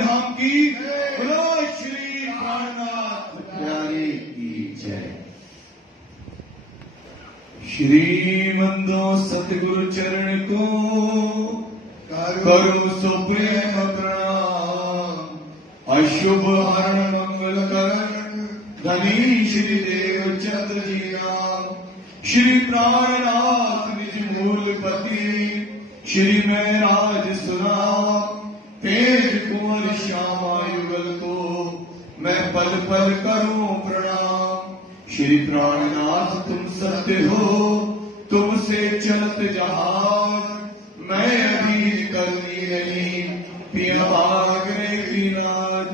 धाम की, बोलो श्री प्राणनाथ प्यारे की जय। श्रीमंदो सतगुरु चरण को करो सो प्रेम प्रणाम। अशुभ हरण मंगल करण धनी श्री देव चंद्र जी राम। श्री प्राणनाथ निज मूल पति श्री मैं राज सुनाम। तेज कुंवर श्यामा युगल को मैं पल पल करूं प्रणाम। श्री प्राणनाथ तुम सत्य हो तुमसे चलत जहाज। मैं अधीन करनी नहीं पिया भागने की नाज।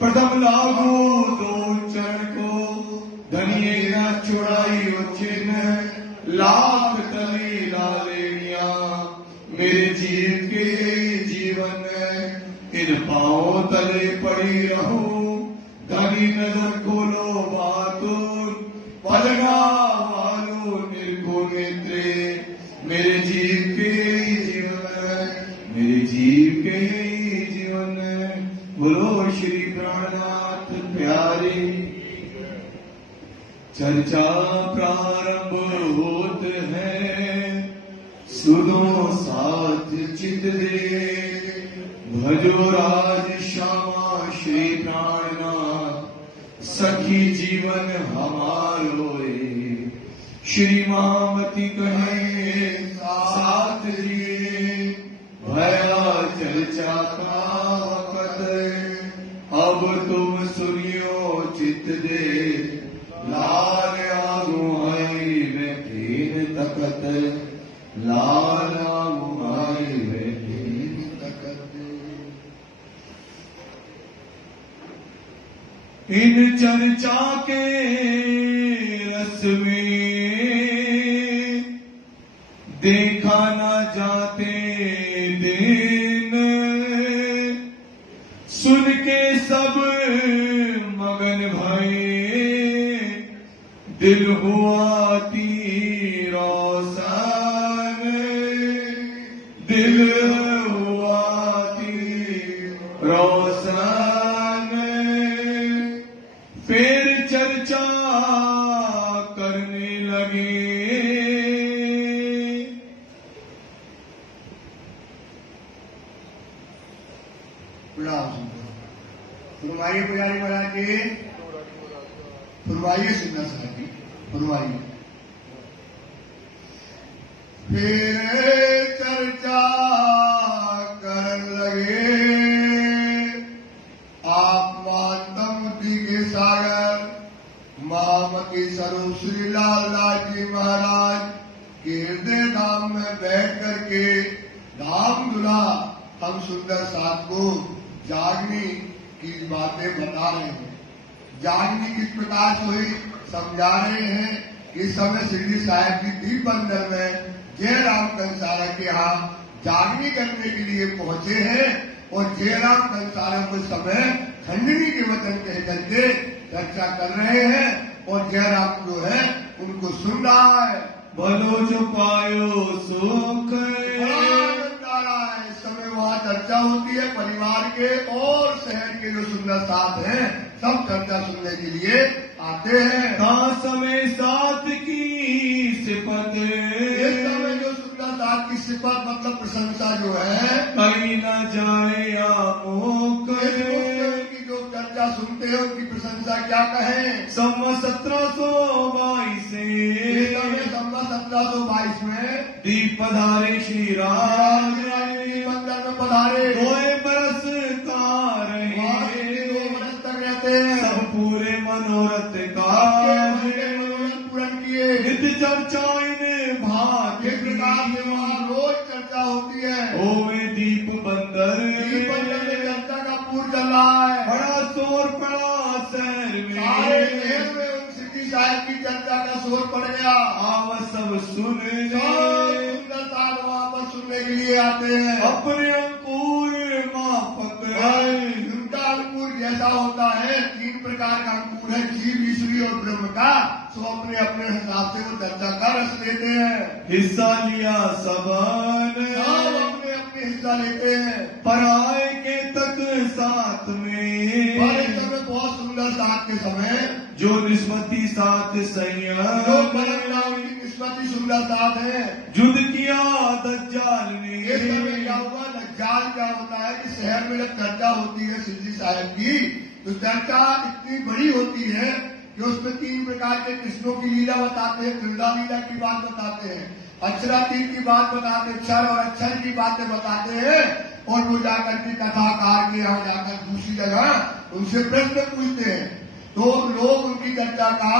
प्रथम लागू दो चरण को धनिये न चुड़ाई चिन्ह। लाख तली लालेनिया मेरे जीव के जीवन इन पांव तले पड़ी रहूं। धनी नजर खोलो बातुर पलगा वालो निर्गो नेत्रे। मेरे जीव के जीवन मेरे जीव के जीवन। बोलो श्री प्राणनाथ प्यारे। चर्चा प्रारंभ होत है सुनो साथ चित दे। भजो राज श्यामा श्री प्राणनाथ सखी जीवन हमारो। श्री मामती कहे साथ जी भया चर्चा का वक़्त। अब तुम सुनियो चित दे लाल आगुआई बैठे तकत। लाल आगुआई बैठे तकत। इन चर्चा के रस में देखा न जाते दिन। सुन के सब मगन भये दिल हुआ तीरोसान। दिल हुआ तीरोसान। फिर चर्चा करने लगे। फुरवाइए पुजारी महाराज जी, फुरवाइए सुनना साहब, फुरवाइए। फिर चर्चा करन लगे आप मातमती के सागर महामती स्वरूप श्री लाल लाल जी महाराज के हृदय धाम में बैठ करके धाम धुला हम सुंदर साथ को जागनी की बातें बता रहे हैं। जागनी किस प्रकार से हुई समझा रहे हैं। इस समय शिरडी साहिब की दीप बंदर में जयराम कंसारा के यहाँ जागनी करने के लिए पहुंचे हैं और जयराम कंसारा को समय खंडनी के वचन कह करके चर्चा कर रहे हैं और जयराम जो है उनको सुन रहा है। भलो जो पायो सुख इस समय वहाँ चर्चा होती है। परिवार के और शहर के जो सुंदर साथ हैं सब चर्चा सुनने के लिए आते हैं। कहाँ समय साथ की सिफत। इस समय जो सुंदर साथ की सिफत मतलब प्रशंसा जो है कहीं न जाए आमोक। की जो चर्चा सुनते हैं उनकी प्रशंसा क्या कहें। संवत 1722 संवत 1722 में दीप पधारे श्री राम मंदिर में पधारे। 2 बरस का रहे 2 बरस तक रहते हैं। सब पूरे मनोरथ का पूर्ण किए। नित्य चर्चा इन भाग्य प्रकार से वहाँ रोज चर्चा होती है। ओवे दीप बंदर में चर्चा का पूर चल रहा है। बड़ा शोर पड़ा शहर में। सारे शहर में उन सिद्धि साहिब की चर्चा का शोर पड़ गया। आव सब सुन सुंदर साथ वहाँ पर सुनने के लिए आते हैं। अपने अंकुर मापक उनका अंकुर जैसा होता है 3 प्रकार का अंकुर है जीव ईश्वरी और ब्रह्म का। सो अपने अपने हिसाब से वो चर्चा का रस लेते हैं। हिस्सा लिया सबने अपने अपने हिस्सा लेते हैं। पराए के तक साथ और में इस समय बहुत सुंदर साथ के समय जो निस्बती साथ जो संयम परम की निस्बती सुंदर साथ है। जुद किया दज्जाल इस समय ने क्या हुआ, दज्जाल क्या होता है कि शहर में जब चर्चा होती है सिद्धि साहब की, तो चर्चा इतनी बड़ी होती है कि उसमें 3 प्रकार के कृष्णों की लीला बताते हैं, वृंदा लीला की बात बताते हैं, अक्षरातीत की बात बताते हैं, क्षर और अक्षर की बातें बताते हैं, और वो जाकर के कथाकार के यहाँ जाकर दूसरी जगह उनसे प्रश्न पूछते हैं। तो लोग उनकी चर्चा का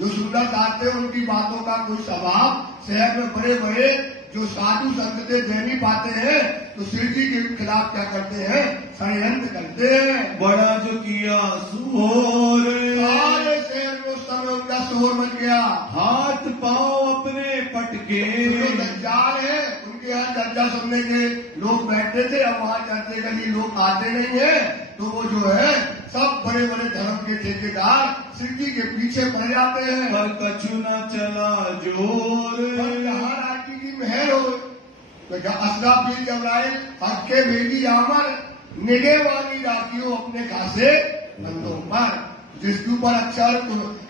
जो सुंदर साथ थे उनकी बातों का कोई स्वभाव शहर में बड़े बड़े जो साधु संत थे दे नहीं पाते हैं, तो शिव जी के खिलाफ क्या करते हैं, षड्यंत्र करते हैं। बड़ा जो किया सुहोर सारे शहर में उस समय उनका शोर मच गया। हाथ पांव अपने पटके जो दज्जाल है उनके यहाँ चर्चा सुनने के लोग बैठते थे, अब वहाँ चर्चे के लिए लोग आते नहीं है, तो वो जो है सब बड़े बड़े धर्म के ठेकेदार शिव जी के पीछे पड़ जाते हैं। पर कछु न चला जोर जहाँ राजी की मेहर हो, तो असराफील जबराइल हक्के भेजी आमर निगे वाली राखियों अपने खासे बंदों पर, जिसके ऊपर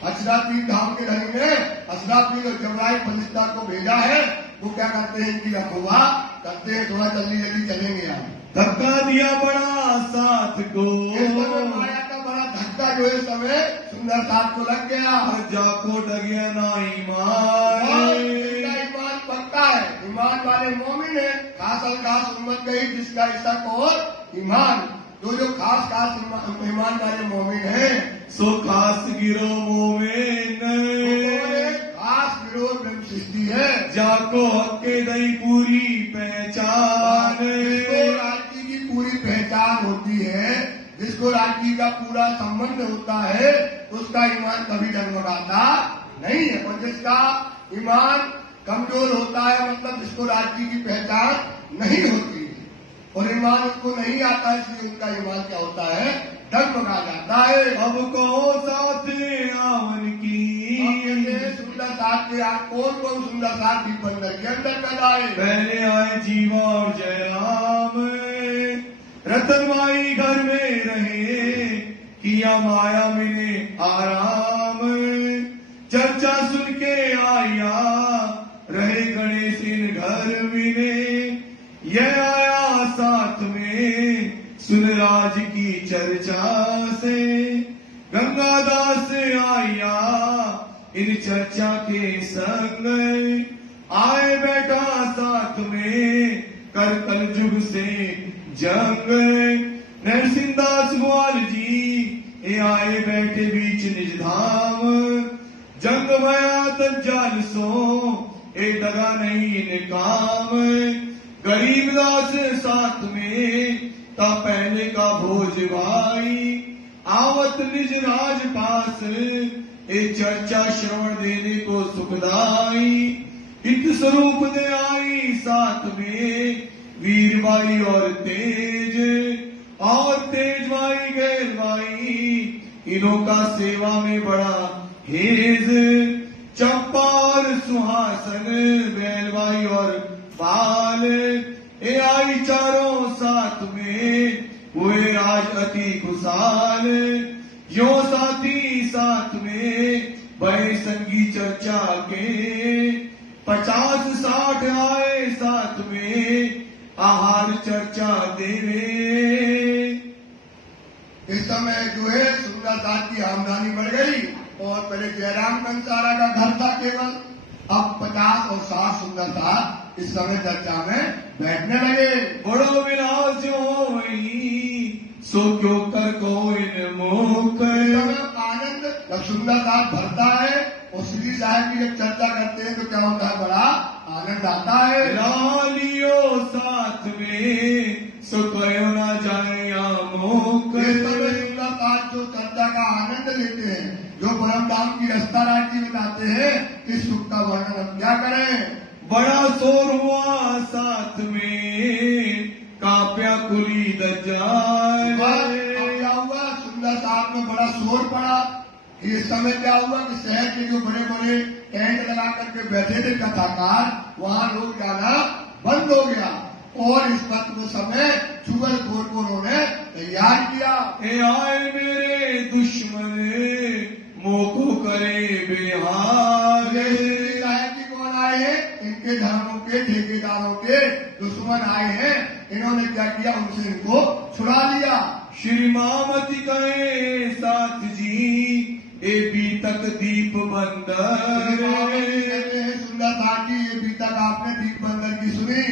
अक्षराफील धाम के घर में असराफील और जबराइल फरिश्ता को भेजा है, वो क्या करते हैं, इनकी रखवा करते हैं, थोड़ा जल्दी जल्दी चलेंगे आप। धक्का दिया बड़ा साथ को माया का बड़ा धक्का जो है समय सुंदर साथ को लग गया। जाको डगिया ना ईमान ईमान पक्का है, ईमान वाले मोमिन है, खास और खास उम्मत गई जिसका शक और ईमान, तो जो खास खास ईमान वाले मोमिन है सो खास गिरो मोमिन खास गिरोह ब्रह्म सृष्टि है। जाको हक्के दई पूरी पहचान जिसको राज्य की पूरी पहचान होती है, जिसको राज्य का पूरा संबंध होता है, उसका ईमान कभी डगमगाता नहीं है, और जिसका ईमान कमजोर होता है, मतलब जिसको राज्य की पहचान नहीं होती है और ईमान उसको नहीं आता, इसलिए उनका ईमान क्या होता है, डगमगा जाता है। अब कहो साथ आवन की सुंदर साथ के आप कौन कौन सुंदर साथ भी बंदर के अंदर कर आए। पहले आए जीवा और जयराम, रतनमाई घर में रहे, किया माया मिले आराम, चर्चा सुन के आया रहे गणेश इन घर मिले, यह आया साथ में सुन राज की चर्चा से, गंगादास आया इन चर्चा के संग, आए बैठा साथ में कर कल जुग से जंग, नरसिंहदास ग्वाल जी ये आए बैठे बीच निज धाम, जंग भया दज्जाल सो ए दगा नहीं इन काम, गरीबदास साथ में ता पहले का भोज भाई, आवत निज राज पास ए चर्चा श्रवण देने को सुखदाई, हित स्वरूप दे आई साथ में वीरबाई और तेजबाई गैरबाई, इनों का सेवा में बड़ा हेज, चंपा और सुहासन बैलबाई और बाल, ए आई चारों साथ में हुए आज अति खुशाल, यो साथी साथ में बड़े संगी चर्चा के, 50-60 आए साथ में आहार चर्चा देवे। इस समय जो है सुंदर साथ की आमदनी बढ़ गई, और पहले जयराम कंसारा का घर था केवल, अब 50 और 60 सुंदर साथ इस समय चर्चा में बैठने लगे। बड़ो विलास जो वही सो क्यों कर को इन मोह आनंद जब सुंदर साथ भरता है और श्री साहब की जब चर्चा करते हैं तो क्या होता है, बड़ा आनंद आता है। लालियो साथ में सो कयो ना जाए सुंदर साथ जो चर्चा का आनंद लेते हैं, जो परम धाम की रास्ता राज्य बताते हैं, इस सुख का वर्णन हम क्या करें। बड़ा शोर हुआ साथ में काप्या कुली दज्जाल, क्या हुआ, सुंदर साथ में बड़ा शोर पड़ा। ये समय क्या हुआ कि शहर के जो बड़े बड़े टेंट लगा करके बैठे थे कथाकार, वहाँ लोग जाना बंद हो गया, और इस वक्त वो समय चुगलखोर को उन्होंने तैयार किया। हे आए मेरे दुश्मन मोको करे बेहाल। साहब जी कौन आए हैं? इनके धर्मों के ठेकेदारों के दुश्मन आए हैं। इन्होंने क्या किया? उनसे इनको छुड़ा लिया। श्री मामती कहे साथ जी ए बीतक दीप बंदर। सुंदर साथ जी ये बीतक आपने दीप बंदर की सुनी।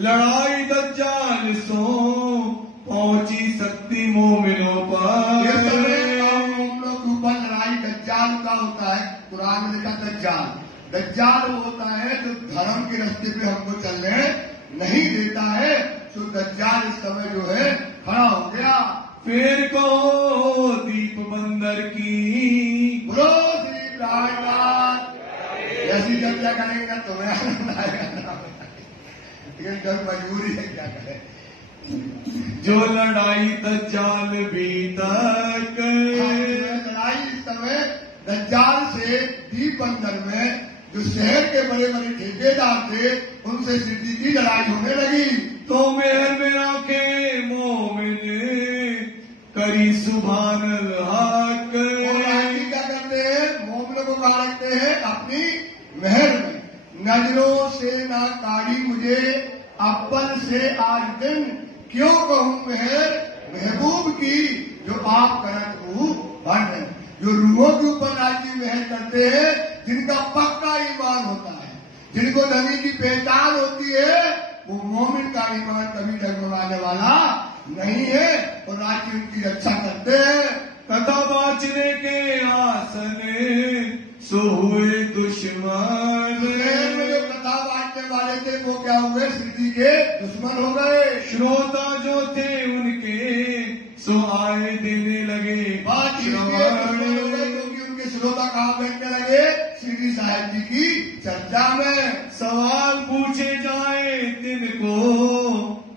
लड़ाई दज्जाल सो पहुंची शक्ति मोमिनों पर। मोमिनों के ऊपर लड़ाई दज्जाल का होता है। कुरान में लिखा दज्जाल। दज्जाल वो होता है जो धर्म के रास्ते पे हमको चलने नहीं देता है। तो दज्जाल इस समय जो है खड़ा हो गया। फिर कहो दीप बंदर की बोलो श्री प्राणनाथ। ऐसी चर्चा करेंगे तो मैं आनंद आएगा, लेकिन जब मजबूरी है क्या करें। जो लड़ाई दज्जाल बीतक। लड़ाई इस समय दज्जाल से दीप बंदर में जो शहर के बड़े बड़े ठेकेदार थे उनसे सिद्धि की लड़ाई होने लगी। तो मेहर में रखे मोमिन करी सुभान हक। क्या करते हैं? मोमिन को कहा रखते हैं अपनी मेहर में। नजरों से ना काढ़ी मुझे अव्वल से आज दिन, क्यों कहूँ मेहर महबूब की जो आप करत हूँ बन। जो रूहों के ऊपर राजी मेहर करते हैं, जिनका पक्का ईमान होता है, जिनको नबी की पहचान होती है, वो मोमिन का ईमान कभी डगमगाने वाला नहीं है और राज्य उनकी रक्षा करते हैं। कथा बाचने के आसन सो हुए दुश्मन। जो कथा बांटने वाले थे वो क्या हुए? सिद्धि के दुश्मन हो गए। श्रोता जो थे उनके सो आए देने लगे बात क्योंकि उनके श्रोता कहाँ बैठने लगे? श्री साहिब जी की चर्चा में। सवाल पूछे जाए तिनको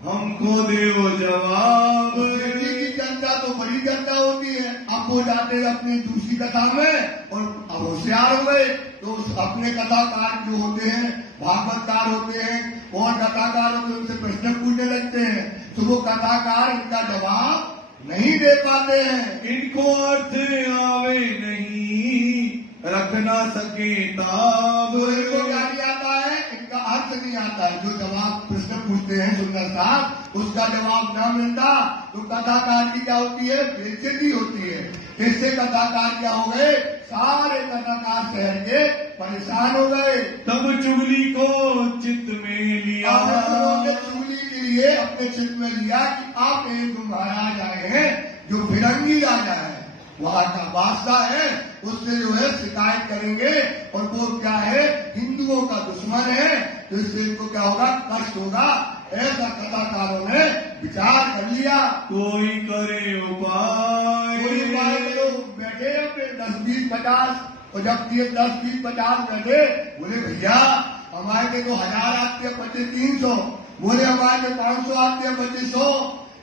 हमको देओ जवाब। श्री की चर्चा तो बड़ी चर्चा होती है। अब वो जाते हैं अपनी दूसरी कथा में और अब होशियार हो गए तो अपने कथाकार जो होते हैं, भागवतकार होते हैं और कथाकार होते हैं, उनसे प्रश्न पूछने लगते हैं। तो वो कथाकार इनका जवाब नहीं दे पाते हैं। इनको अर्थ आवे नहीं रख ना सके ताब। तो इनको क्या नहीं आता है? इनका अर्थ नहीं आता है। जो जवाब प्रश्न पूछते हैं सुंदर साहब, उसका जवाब ना मिलता तो कथाकार की क्या होती है? बेइज्जती होती है। इससे कथाकार क्या हो गए? सारे कथाकार शहर के परेशान हो गए। तब चुगली को चित्त में लिया। चुगली के लिए अपने चित्त में लिया कि आप एक महाराज आए हैं जो फिरंगी राजा है, वहां का बादशाह है, उससे जो है शिकायत करेंगे और वो क्या है? हिंदुओं का दुश्मन है, तो इससे इनको क्या होगा? कष्ट होगा। ऐसा कथाकारों ने विचार कर लिया। कोई करे उपाय। कोई उपाय करो। बैठे अपने 10, 20, 50 और जब 10, 20, 50 बैठे, बोले भैया हमारे के तो 1000 आते हैं, 2500। बोले हमारे में 500 आते हैं, 2500।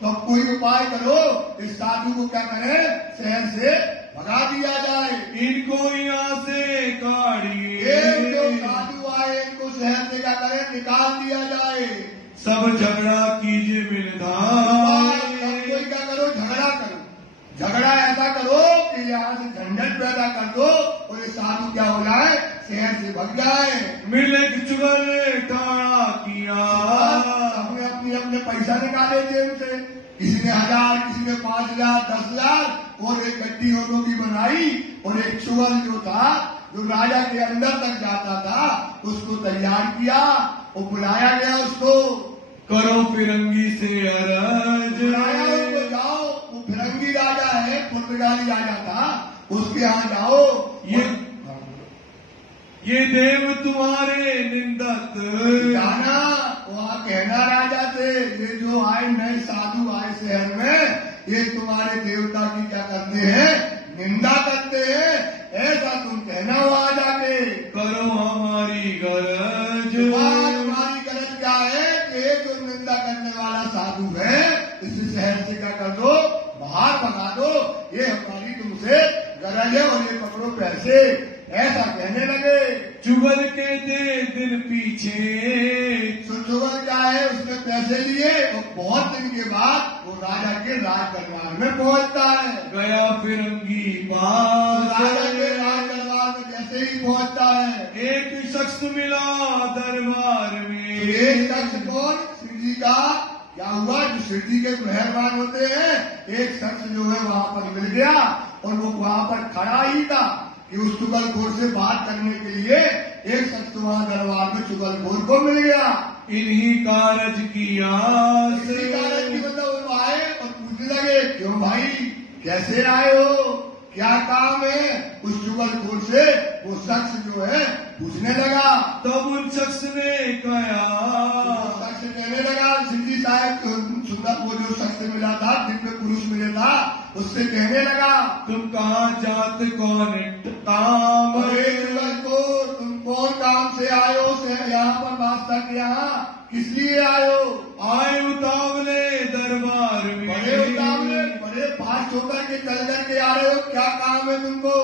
तो कोई उपाय करो, इस साधु को क्या करें? शहर से भगा दिया जाए। इनको यहाँ से काढ़िए। जो साधु आए इनको शहर से क्या करें? निकाल दिया जाए। सब झगड़ा कीजिए मिलधार। कोई क्या करो? झगड़ा करो। झगड़ा ऐसा करो कि यहाँ से झंझट पैदा कर दो और ये साधु क्या हो जाए? शहर से भग जाए। मिले चुगल टाड़ा किया। हमने अपने पैसा निकाले जेब से। किसी ने 1000, किसी ने 5000, 10000 और एक गड्डी औरों की बनाई और एक चुगल जो था, जो राजा के अंदर तक जाता था, उसको तैयार किया और बुलाया गया उसको। करो फिरंगी से अरज। बुलाया उसको, जाओ। वो फिरंगी राजा है, पुर्तगाली राजा था, उसके यहाँ जाओ। ये देव तुम्हारे निंदक। जाना वहाँ कहना राजा से, ये जो आए नए साधु आए शहर में, ये तुम्हारे देवता की क्या करते हैं? निंदा करते हैं। ऐसा तुम कहना वहाँ जाके। करो हमारी गरज। तुम्हारी गरज क्या है? कि जो निंदा करने वाला साधु है, इस शहर से क्या कर दो? बाहर भगा दो। ये हमारी तुमसे गरज है और ये पकड़ो पैसे। ऐसा कहने लगे। चुगल के दे दिन पीछे। चुगल क्या है? उसने पैसे लिए और बहुत दिन के बाद राज दरबार में पहुंचता है। गया फिरंगी पास, राजा के राज दरबार में जैसे ही पहुंचता है, एक शख्स मिला दरबार में। एक शख्स कौन? श्री जी का क्या हुआ? जो श्री जी के मेहरबान होते हैं, एक शख्स जो है वहां पर मिल गया और वो वहां पर खड़ा ही था कि उस चुगलखोर से बात करने के लिए एक शख्स वहां दरबार में चुगलखोर को मिल गया। इन्हीं कारज की आस, इसी कारण की मतलब वो आए और पूछने लगे, क्यों भाई, कैसे आए हो, क्या काम है? उस चुगलखोर से वो शख्स जो है पूछने लगा। तब उन शख्स ने कहा, शख्स कहने लगा, सिंधी साहब सुंदर, वो जो शख्स मिला था, दिव्य पुरुष मिला था, उससे कहने लगा, तुम कहाँ जात कौन काम? अरे चुगलखोर, तुम कौन काम से आए हो? यहाँ पर वास्ता के यहाँ किस लिए आए हो? आए उतावले दरबार में, बड़े उतावले, बड़े फास्ट होकर के चल करके आ रहे हो, क्या काम है तुमको?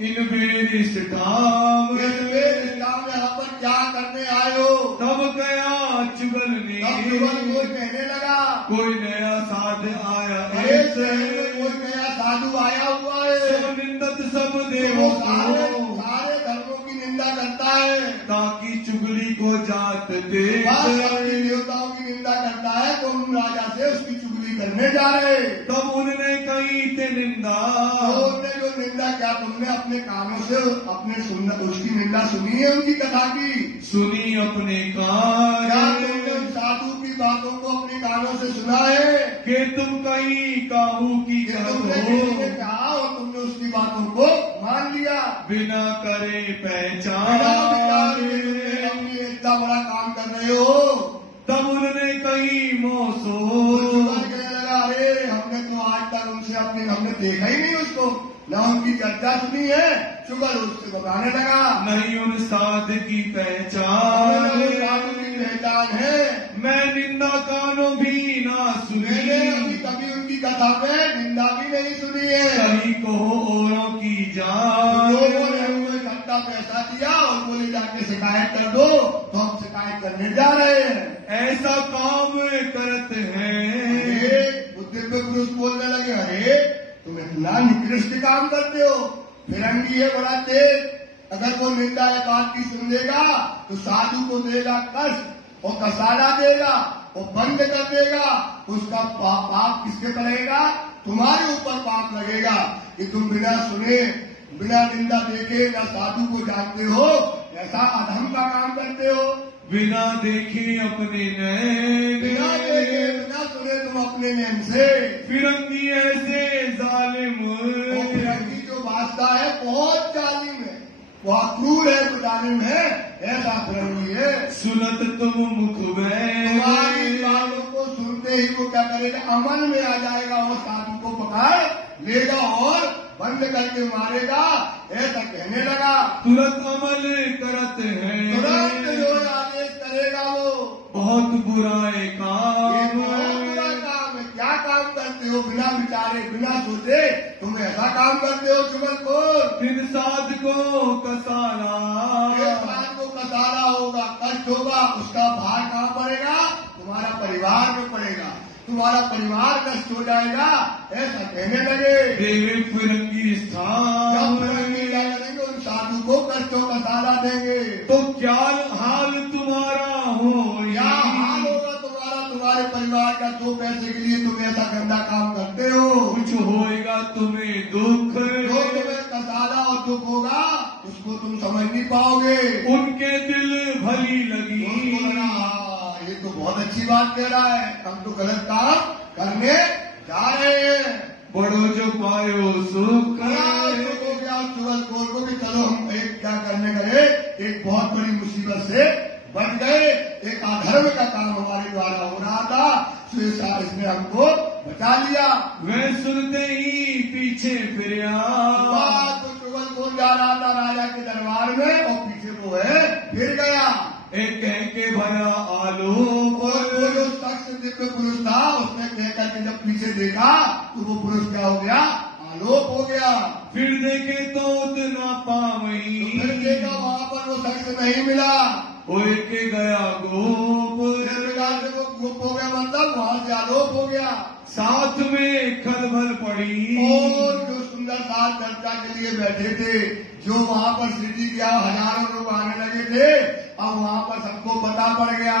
इन बेरिस ठाम, यहाँ पर क्या करने आए हो? तब गया चुगल ने, तब चुगलखोर कहने लगा, कोई नया साध आया एक शहर में कोई नया साधु आया हुआ है, सब निंदत सब वो देवों सारे को, सारे धर्मों की निंदा करता है, ताकि चुगली को जात दे। सबकी देवताओं की निंदा करता है, तो उन राजा से उसकी चुगली करने जा रहे। तब उन्होंने कही थे निंदा, तो उनने जो निंदा, क्या तुमने अपने कानों से अपने सुनना उसकी निंदा सुनी है? उनकी कथा की सुनी अपने क्या कान, तुमने उन साधु की बातों को अपने कानों से सुना है? कि तुम कहीं काहू की कि कहत तुमने किसी ने हो, कहा और तुमने उसकी बातों को मान लिया, बिना करे बिना पहचान। विचार के तुमने अपनी इतना बड़ा काम कर रहे हो। तब उन्होंने कही मोसो, चुगल कहने लगा, अरे हमने तो आज तक उनसे हमने देखा ही नहीं उसको, न उनकी चर्चा सुनी है। चुगल उससे बताने लगा, नहीं उन साध की हमें पहचान, साधु की पहचान है, मैं निंदा कानों भी ना मैंने अभी सुनी, कभी उनकी कथा पे निंदा भी नहीं सुनी है। कहीं कहो औरों की जान, लोगों ने हमें इकट्ठा पैसा दिया और बोले जाके शिकायत कर दो, तो हम शिकायत करने जा रहे हैं। ऐसा काम करते हैं। वो दिव्य पुरुष बोलने लगे, अरे तुम इतना निकृष्ट काम करते हो, फिरंगी है बड़ा तेज, अगर वो निंदा है बात की सुन लेगा तो साधु को देगा कष्ट और कसारा देगा और बंद कर देगा, उसका पाप किसके पड़ेगा? तुम्हारे ऊपर पाप लगेगा कि तुम बिना सुने, बिना निंदा देखे या साधु को जानते हो, ऐसा अधम का काम करते हो। बिना देखे अपने नैन, बिना देखे बिना सुने तुम अपने नैन से। फिरंगी ऐसे जालिम, और फिरंगी जो वास्ता है बहुत जालिम है, बहुत क्रूर है, वो जालिम है, ऐसा फिरंगी है। सुनत तुम मुख तुम्हारी बातों को सुनते ही वो क्या करेगा? अमल में आ जाएगा, वो साधु को पकड़ लेगा और बंद करके मारेगा, ऐसा कहने लगा। तुरंत अमल करते हैं, तुरंत जो आदेश करेगा वो। बहुत बुराए ये काम, बहुत बुरा काम है। क्या काम करते हो? बिना विचारे बिना सोचे तुम ऐसा काम करते हो चुगलखोर। फिर साध को कसारा, साध को कसारा होगा, कष्ट होगा, उसका भार कहाँ पड़ेगा? तुम्हारा परिवार में पड़ेगा, तुम्हारा परिवार नष्ट हो जाएगा, ऐसा कहने लगे। देवे फिरंगी स्थान, जब फिरंगी क्या करेंगे? उन साधु को कष्टों का सहारा देंगे। तो क्या हाल तुम्हारा हो, क्या हाल होगा तुम्हारा, तुम्हारे परिवार का? 2 पैसे के लिए तुम ऐसा गंदा काम करते हो। कुछ होएगा तुम्हें दुख, जो तुम्हें कसारा और दुख होगा उसको तुम समझ नहीं पाओगे। उनके दिल भली लगी, उनको लगा, हाँ, ये तो बहुत अच्छी बात कह रहा है, हम तो गलत काम करने जा रहे हैं। बड़ो जो पायो सुख, हो गया चुगलखोर को कि चलो हम एक क्या करने गए, एक बहुत बड़ी मुसीबत से बच गए, एक अधर्म का काम हमारे द्वारा हो रहा था, तो इसने हमको बचा लिया। वह सुनते ही पीछे फिरा, तो चुगलखोर जा रहा था राजा के दरबार में और पीछे वो है फिर गया। एक कह के भरा आलोक, और वो जो शख्स दिव्य पुरुष था उसने कह करके जब पीछे देखा तो वो पुरुष क्या हो गया? आलोक हो गया। फिर देखे तो उतना पावई, तो फिर देखा वहां पर वो शख्स नहीं मिला। होए के गया गोप, इस प्रकार से वो गोप हो गया, मतलब वहां से आलोप हो गया। साथ में खलबल पड़ी। और जो सुंदर साथ चर्चा के लिए बैठे थे, जो वहां पर सिटी गया, हजारों लोग आने लगे थे। अब वहां पर सबको पता पड़ गया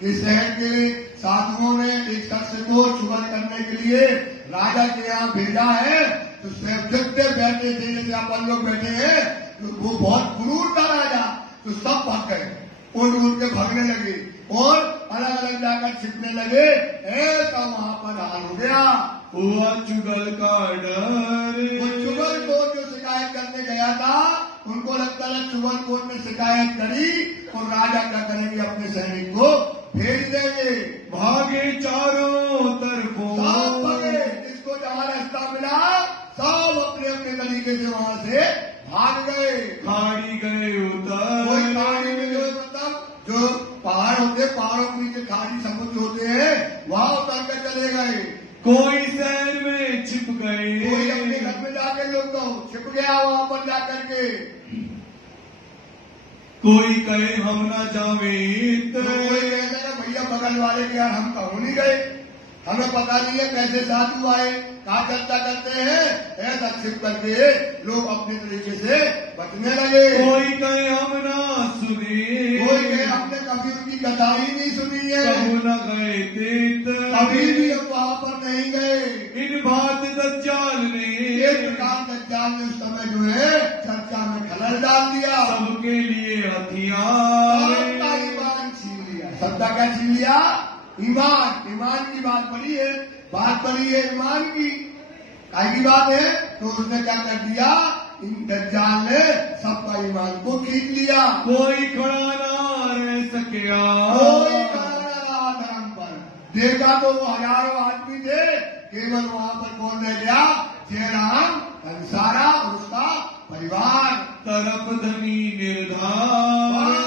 कि शहर के साधुओं ने एक शख्स को चुगल करने के लिए राजा के यहाँ भेजा है। तो जितने बैठे थे, जैसे अपन लोग बैठे हैं, तो वो बहुत क्रूर था राजा, तो सब भाग गए, उड़ के भागने लगे और अलग अलग जाकर छिपने लगे। ऐसा वहां पर हाल हो गया। हुआ चुगल का डर। वो चुगल को जो शिकायत करने गया था, उनको लगता है चुगल कोर्ट ने शिकायत करी और राजा क्या करेंगे, अपने सैनिक को भेज देंगे। भागे चारों तरफों, सब भागे, जिसको जहां रास्ता मिला सब अपने अपने तरीके से वहां से भाग गए। खाड़ी गए उतर। कोई खाड़ी में जो मतलब जो पहाड़ होते, पहाड़ों के नीचे खाड़ी समुद्र होते हैं, वहां उतर कर चले गए। कोई शहर में छिप गए। कोई अपने घर में जाकर लोग छिप गया वहां पर जाकर के। कोई कहे हम ना जावे, तो कोई कहता भैया बगल वाले के यार हम कहूं नहीं गए, हमें पता नहीं है कैसे साधु आए, कहा चर्चा करते हैं। ऐसा छिप करके लोग अपने तरीके से बचने लगे। कोई कहे हम ना सुने, कोई कहे हमने कभी उनकी कथा ही नहीं सुनी है, कबू न गए तीत, कभी भी हम वहां पर नहीं गए। इन बात दज्जाल ने, एक प्रकार दज्जाल ने उस समय जो है चर्चा में खलल डाल दिया। सबके लिए हथियार, सबका ईमान छीन लिया। सबका क्या छीन लिया? ईमान। ईमान की बात पड़ी है, बात पड़ी है ईमान की। काय की बात है? तो उसने क्या कर दिया, इन दज्जाल ने सबका ईमान को खींच लिया। कोई खड़ा ना रह सकिया, कोई खड़ा न रहा धर्म पर। देखा तो वो हजारों आदमी थे, केवल वहां पर कौन रह गया? जयराम कंसारा और उसका परिवार। तरफ धनी निर्धार,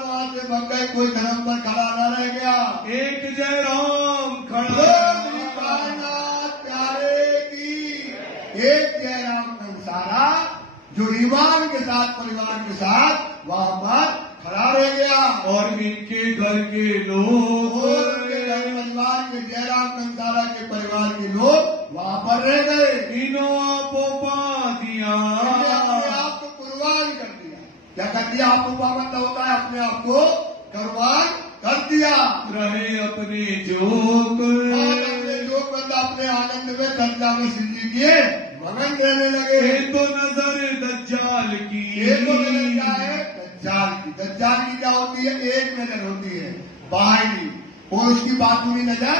वहां से बन गए, कोई धर्म पर खड़ा न रह गया। एक जयराम खड़ा, प्यारे की एक जयराम कंसारा जो ईमान के साथ, परिवार के साथ वहां पर खड़ा रह गया। और इनके घर के लोग, और उनके घर परिवार के, जयराम कंसारा के परिवार के लोग वहां पर रह गए। इनो आपो पा दिया, अपने आप को कुर्बान कर दिया। क्या कर दिया? आपको पाबंद होता है, अपने आप को कुर्बान कर दिया। रहे अपने जोक, अपने जो बंदा अपने आनंद में चर्चा में सिद्धि किए मगन रहने लगे। ये तो नजर दज्जाल की, ये तो नजर क्या है? दज्जाल की। दज्जाल की क्या होती है? एक नजर होती है बाहरी, और उसकी बातूनी नजर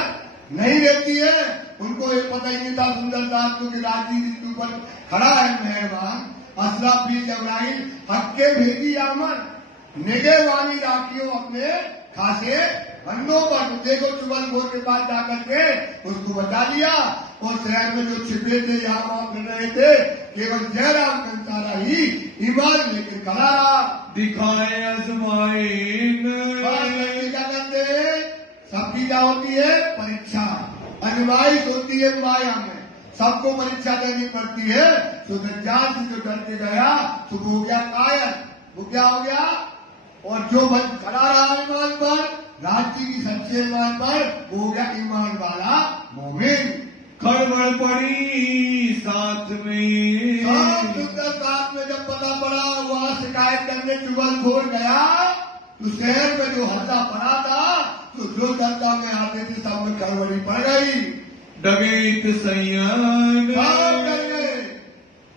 नहीं रहती है। उनको एक पता ही नहीं था सुंदर साहब, क्योंकि राजनीति के ऊपर खड़ा है मेहरबान अशरफ भी जबराइल हक्के भेजी आमद, निगे वाली राखियों अपने खासे बंदों पर। तो देखो चुगल घोर के पास जाकर के उसको बचा लिया, और शहर में जो छिपे थे, यहाँ वहां फिर रहे थे, केवल जयराम कंसारा ही ईमान लेकर खड़ा रहा। दिखाए अजमाइन, क्या करते हैं? सबकी क्या होती है? परीक्षा, आजमाइश होती है माया में, सबको परीक्षा देनी पड़ती है। तो दज्जाल से जो डर के गया तो वो हो गया कायल, वो क्या हो गया? और जो खड़ा रहा ईमान पर, राज्य की सच्चे ईमान पर, वो हो गया ईमान वाला मोमिन। खड़बड़ पड़ी साथ में, सुंदर साथ में जब पता पड़ा, वहां शिकायत करने चुगलखोर गया, तो शहर में जो हल्ला पड़ा था, तो जो चर्चा में आते थे सब में गड़बड़ी पड़ गई। डगैत सैयद,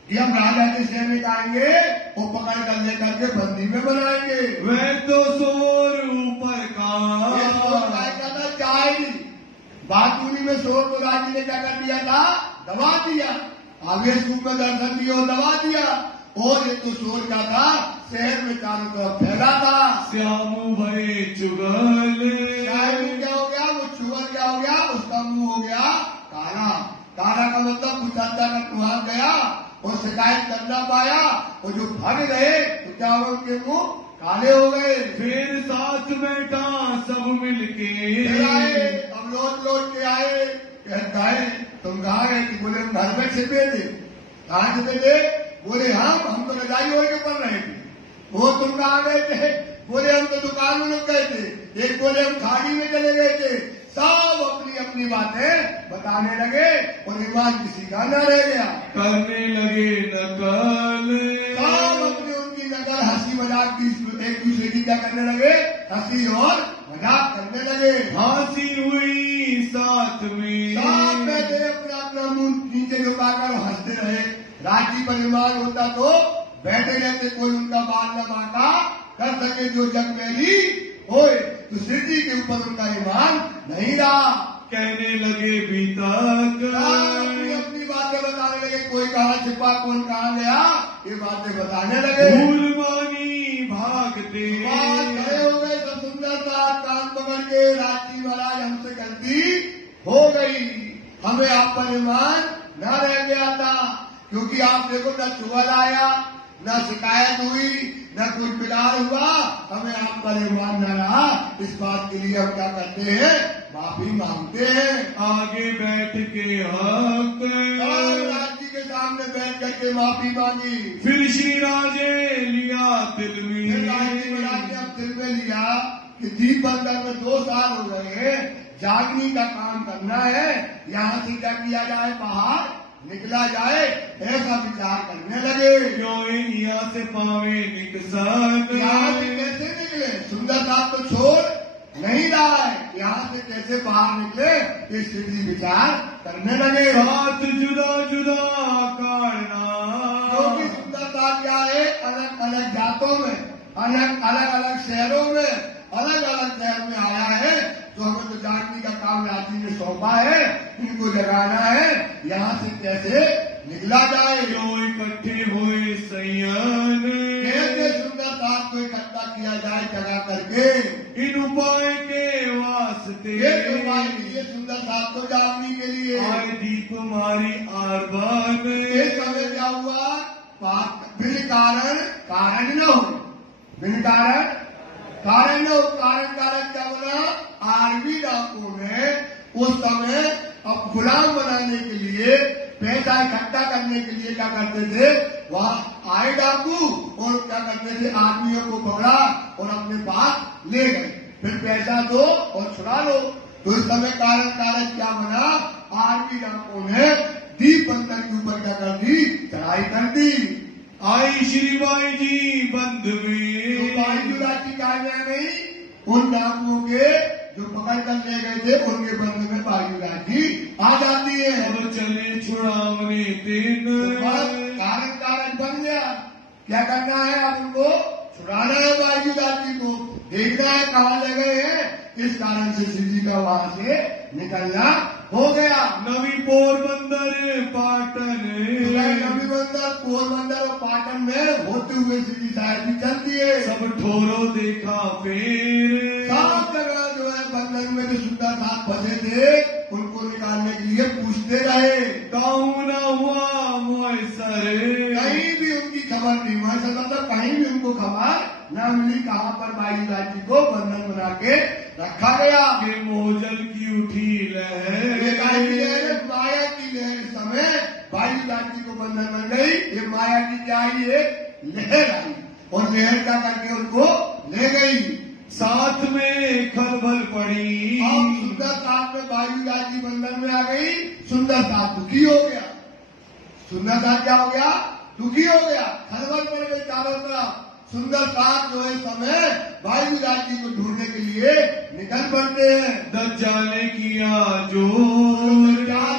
कि हम राजा के सैनिक आएंगे, वो पकड़ कर लेकर के बंदी में बनाएंगे। वह तो शोर ऊपर का चाहिए बातूनी में शोर को राजी ने क्या कर दिया था? दबा दिया। आवेश रूप में दर्शन दिया और दबा दिया। और एक तो शोर क्या था? शहर में चारों तरफ फैला था। श्यामू भरे चुगल, क्या हो गया? वो चुगल क्या हो गया? उसका मुंह हो गया काला। काला का मतलब कुछ अंदर का तुहार गया और शिकायत कर ना पाया, और जो भाग गए तो क्या हुआ? उनके मुंह काले हो गए। फिर साथ बैठा सब मिलके आए, अब लौट के आए। कहता है तुम कहाँ गए? कि बोले घर में छिपे थे। कहाँ छिपे थे? बोले हम तो रजाई ओढ़ के पड़ रहे थे। वो तुम कहाँ गए थे? बोले हम तो दुकान में लग गए थे, एक बोले हम खाड़ी में चले गए थे। सब अपनी अपनी बातें बताने लगे और ईमान किसी का न रह गया। करने लगे नकल, सब अपनी उनकी नकल हंसी मजाक की एक दूसरे की क्या करने लगे, हंसी और मजाक करने लगे। हंसी हुई साथ में, सब बैठे अपना अपना मुंह नीचे झुकाकर हंसते रहे। राजी पर ईमान होता तो बैठे रहते, कोई उनका बाल न बांका कर सके जो जग मेरी होए, तो सृष्टि के ऊपर उनका ईमान नहीं रहा। कहने लगे बीतक, अपनी अपनी बातें बताने लगे, कोई कहाँ छिपा कौन कहाँ गया, ये बातें बताने लगे। भूल मानी भागते, खड़े हो गए सब सुंदर सा कान पकड़ के, राजी महाराज हमसे गलती हो गई, हमें आप पर ईमान न रह गया था, क्योंकि आप देखो न चुगल आया, न शिकायत हुई, न कोई बिगाड़ हुआ, हमें आप पर ईमान न रहा। इस बात के लिए हम क्या करते हैं, माफी मांगते हैं। आगे बैठ के हक, और राजी के सामने बैठ करके माफी मांगी। फिर श्री राजे लिया दिल में, राजी महाराज ने अब दिल में लिया कि दीप बंदर में 2 साल हो गए हैं, जागनी का काम करना है, यहाँ से क्या किया जाए, बाहर निकला जाए, ऐसा विचार करने लगे। क्यों यहाँ से पावे निकसान, यहाँ से कैसे निकले, सुंदर साहब तो छोड़ नहीं रहा है, यहाँ से कैसे बाहर निकले, ये सीधी विचार करने लगे। साथ जुदा जुदा काटना, क्योंकि सुंदर साहब क्या है, अलग अलग जातों में, अलग अलग शहरों में, अलग अलग शहर में आया है, तो हमें तो जागने का काम राजी ने सौंपा है, इनको जगाना है, यहाँ से कैसे निकला जाए। जो इकट्ठे हुए सैयन, कैसे सुंदर साहब को इकट्ठा किया जाए जगा करके, इन उपाय के वास्ते, एक उपाय किए सुंदर साहब को जागने के लिए। आए दीप मारी आरबान, इस समय क्या हुआ, बिन कारण कारण न हो, बिन कारण कारण न हो, कारण क्या बना, आरबी डाकू ने उस समय अब गुलाम बनाने के लिए, पैसा इकट्ठा करने के लिए क्या करते थे, वहां आए डाकू और क्या करते थे, आदमियों को पकड़ा और अपने पास ले गए, फिर पैसा दो और छुड़ा लो। तो इस समय कारण क्या बना, आरबी डाकू ने दीप बंदर के ऊपर क्या कर दी, चढ़ाई कर दी। आई श्री बाई जी बंद में, बाईजू लाठी कहा गई, उन डाकुओं के जो पकड़ कर ले गए थे उनके बंद में बाईजू लाठी आ जाती है। और चले छुड़ावने दिन, कारण बन गया, क्या करना है, अब उनको छुड़ाना है बाईजू लाठी को, देखना है कहाँ ले गए हैं। इस कारण से श्री जी का वहां से निकलना हो गया। नवी पोरबंदर पाटन, नवी बंदर पोरबंदर और पाटन में होते हुए श्री साहब भी चलती है। सब ठोरो देखा फिर, सब जगह जो है बंधन में जो सुंदर साथ फंसे थे उनको निकालने के लिए पूछते रहे, काऊ न हुआ मुयसर, कहीं भी उनकी खबर नहीं हुआ, मतलब कहीं भी उनको खबर न मिली, कहाँ पर बाई लाठी को बंधन बना के रखा गया। के मोजल की उठी लहर, माया की लहर, इस समय बाई लाठी को बंधन बन गई, ये माया की क्या आई, एक लहर आई और लहर क्या करके उनको ले गई। साथ में खलबल पड़ी, अब सुंदर साथ में बाई लाठी बंधन में आ गई, सुंदर साथ दुखी हो गया। सुंदर साथ क्या हो गया, दुखी हो गया, खलबल पड़ गई चारों तरफ। सुंदर साथ जो है समय भाई विराजी को ढूंढने के लिए निकल पड़ते हैं। दज्जाले किया जो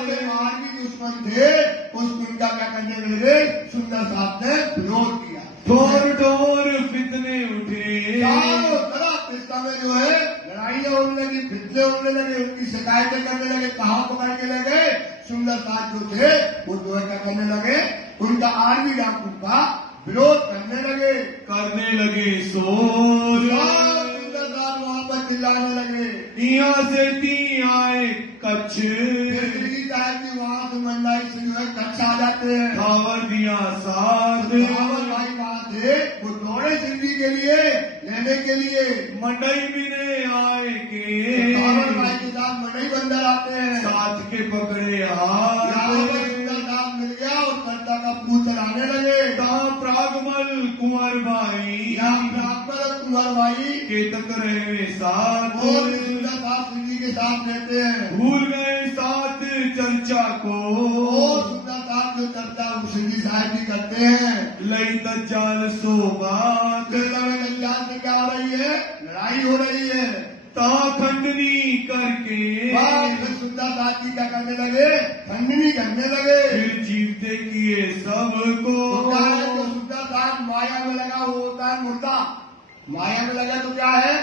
के मार्गी दुश्मन थे उनका क्या करने लगे, सुंदर साथ ने विरोध किया, ठोर ठोर फितने उठे, चारों तरफ इस समय जो है लड़ाइयां होने लगी, फितने होने लगे, उनकी शिकायतें करने लगे, कहाँ पकड़ के लगे, सुंदर साथ जो थे वो जो है क्या करने लगे, उनका आर्मी डाकू का विरोध करने लगे शोर, सुंदर साथ वहां पर चिल्लाने लगे, यहाँ से ती आए कच्छ, साहब की वहां से मंडाई से जो है कच्छ आ जाते हैं, खावर दिया साथ, भाई वहां थे वो दौड़े सिंधी के लिए लेने के लिए, मंडई मिले आए के, भाई के साथ मंडई बंदर आते हैं, साथ के पकड़े हाथ, सुंदर साथ मिल गया और कर्ता का पूछ चलाने लगे, प्रागमल कुंवर भाई, यहाँ प्रागमल कुंवर और भाई केतक रहे साथ, और सुंदर साथ श्री के साथ रहते हैं। भूल गए साथ चर्चा को, और सुंदर साथ जो चर्चा श्री साहब जी करते हैं। लई दज्जाल सो बात, दज्जाल से क्या हो रही है? लड़ाई हो रही है। ता खंडनी करके सुंदर साथ जी क्या करने लगे? खंडनी करने लगे। फिर जीवते किए सबको। जो सुंदर साथ माया में लगा वो होता है मुर्दा। माया में लगा तो क्या है?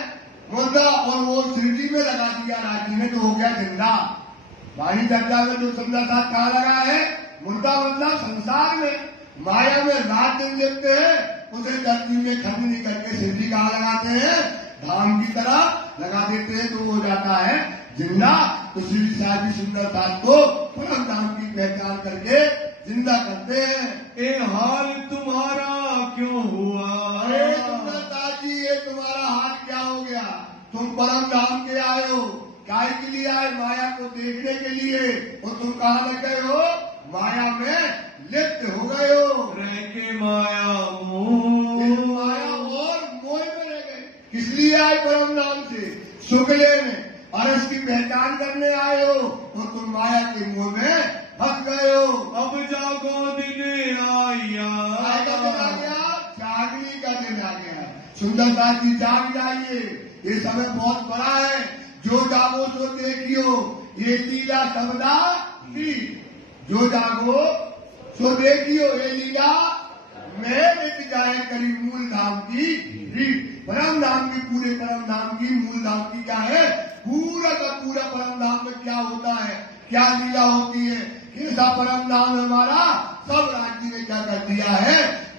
मुर्दा। और वो शिरडी में लगा दिया राजी में तो हो गया जिंदा। वाणी चर्चा में जो सुंदर साथ कहाँ लगा है? मुर्दा। मतलब संसार में माया में रात दिन देखते हैं, उसे धरती में खंडनी करके शिरडी कहाँ लगाते हैं? धाम की तरह लगा देते हैं तो हो जाता है जिंदा। तो श्री साहब जी सुंदर साथ को परम धाम की पहचान करके जिंदा करते हैं। ए हाल तुम्हारा क्यों हुआ? अरे सुंदर साथ जी ये तुम्हारा हाल क्या हो गया? तुम परम धाम के आए हो, काय के लिए आए? माया को देखने के लिए। और तुम कहाँ लग गए हो? माया में लिप्त हो गए हो। रह के माया माया और मोह में रह गए। किस लिए आए परम धाम से? सुख लेने और इसकी पहचान करने आए हो, तो तुम माया के मोह में फंस गए हो। अब जागो दिन आया, जागने का दिन आ गया। सुंदर साथ जी जाग जाइए, ये समय बहुत बड़ा है। जो जागो सो देखियो, ये लीला सबदा ली। जो जागो सो देखियो, ये लीला में मिट जाए करीब मूल धाम की रीत। परम धाम की, पूरे परम धाम की, मूल धाम की क्या है? पूरा का पूरा परम धाम में क्या होता है, क्या लीला होती है, कैसा परम धाम हमारा, सब राज्य ने क्या कर दिया है?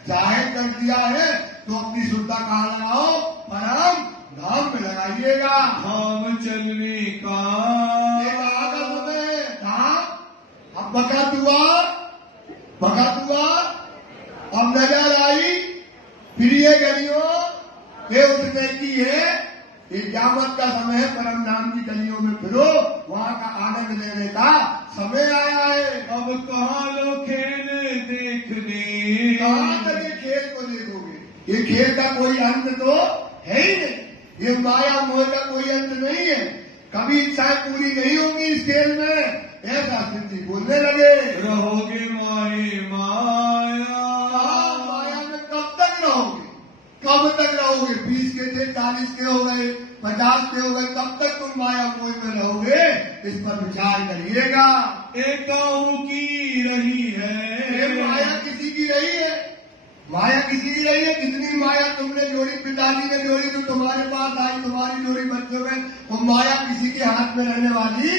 जाहिर कर दिया है। तो अपनी शुद्धता कहाँ लगाओ? परम धाम में लगाइएगा। धाम चलने का धाम अब बकत हुआ, अब नजर आई प्रिय गलियों के उठने की है। ये क़यामत का समय है। परम नाम की गलियों में फिरो, वहाँ का आनंद लेने का समय आया है। अब कहाँ लो खेल देखने, कहाँ तक ये खेल को देखोगे? ये खेल का कोई अंत तो है ही नहीं। ये माया मोह का कोई अंत नहीं है। कभी इच्छाएं पूरी नहीं होंगी इस खेल में, ऐसा सिद्धि बोलने लगे। रहोगे माहे माया, माया में कब तक रहोगे? कब तक रहोगे? 20 के थे, 40 के हो गए, 50 के हो गए, कब तक तुम माया मोह में रहोगे? इस पर विचार करिएगा। एकाऊ की रही है, माया किसी की रही है? माया किसी की रही है? कितनी माया तुमने जोड़ी, पिताजी ने जोड़ी, जो तुम्हारे पास आई, तुम्हारी जोड़ी बच्चों में, तो माया किसी के हाथ में रहने वाली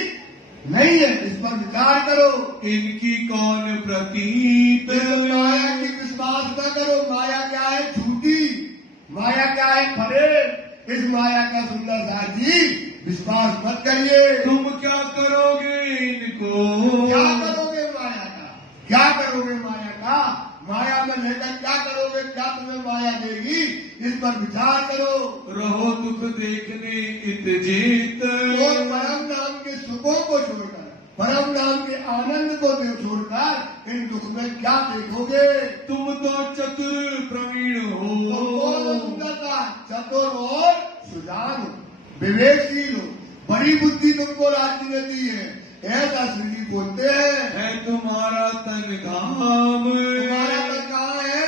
नहीं है। इस पर विचार करो। इनकी कौन प्रतीत, माया की विश्वास न करो। माया क्या है? झूठी। माया क्या है? फरे। इस माया का सुंदर साथ जी विश्वास मत करिए। तुम क्या करोगे इनको? क्या करोगे माया का? क्या करोगे माया का? माया में लेकर क्या करोगे? क्या तुम्हें माया देगी? इस पर विचार करो। रहो दुख देखने इत जीत, और परम नाम के सुखों को छोड़कर, परम नाम के आनंद को छोड़कर इन दुख में क्या देखोगे? तुम तो चतुर प्रवीण हो, चतुर और सुजान हो, विवेकशील हो, बड़ी बुद्धि तुमको राज्य ने दी है, ऐसा श्री जी बोलते हैं। है तुम्हारा तन धाम, तुम्हारा तन कहाँ है?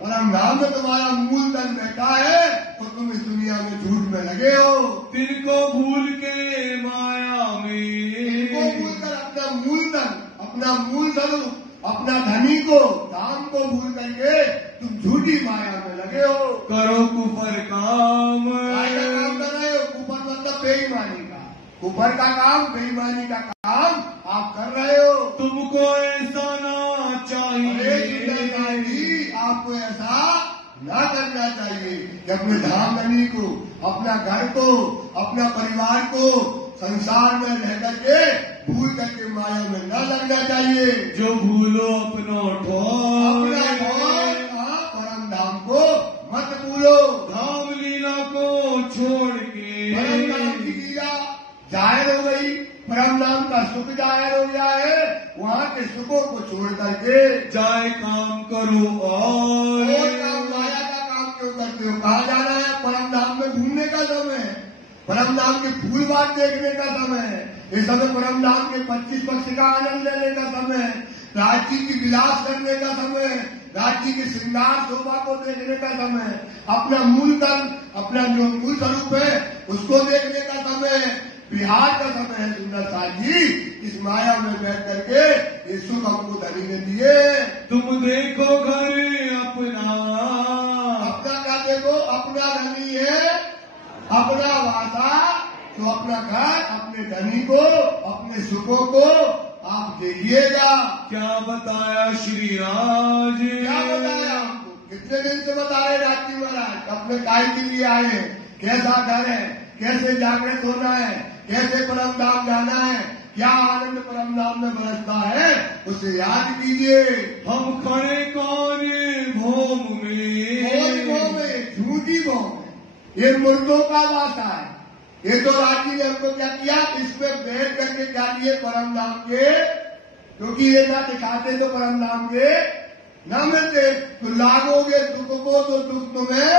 परम धाम में तुम्हारा मूल तन बैठा है। तो तुम इस दुनिया में झूठ में लगे हो। तिनको भूल के माया में, इनको भूलकर अपना मूल तन, अपना मूल स्वरूप, अपना धनी को, धाम को भूल करके तुम झूठी माया में लगे हो। करो कुफर काम, काम कर रहे हो। कुफर मतलब बेईमानी का, कुफर का काम, बेईमानी का काम आप कर रहे हो। तुमको ऐसा ना चाहिए, आपको ऐसा ना करना चाहिए कि अपने धाम धनी को, अपना घर को, अपना परिवार को संसार में रह करके भूल करके माया में न लगना चाहिए। जो भूलो अपनो ठोर, परम धाम को मत भूलो। धाम लीला को छोड़ के, परम धाम की लीला जाहिर हो गई, परम नाम का सुख जाहिर हो गया है। वहाँ के सुखों को छोड़ करके जाए काम करो और काम, माया का काम क्यों करते तो कहाँ जाना है? परम धाम में घूमने का समय है, परम धाम के फूल बात देखने का समय है, इस समय परम धाम के 25 पक्ष का आनंद लेने का समय है, राज्य की विलास करने का समय है, राज्य के श्रृंगार शोभा को देखने का समय है, अपना मूल तन, अपना जो मूल स्वरूप है उसको देखने का समय है, बिहार का समय है। सुंदर साथ जी इस माया में बैठ करके ये सुख हमको धनी ने दिए। तुम देखो घर अपना, अपना क्या देखो? अपना धनी है, अपना वासा, तो अपना घर, अपने धनी को, अपने सुखों को आप देखिएगा। क्या बताया श्री राज? क्या बताया आपको? कितने दिन से बता रहे राजी महाराज? अपने काय के लिए आए, कैसा घर है, कैसे जागृत होना है, कैसे परम धाम जाना है, क्या आनंद परम धाम में बरसता है, उसे याद कीजिए। हम खड़े कौन भोम में, झूठी भोम में, ये मुर्दों का वासा है। ये तो राजी ने हमको क्या किया? इसमें बैठ करके क्या किए? परम धाम के, क्योंकि ये ना दिखाते तो परम धाम के न मिलते, तो लागोगे दुख को तो दुख तुम्हें,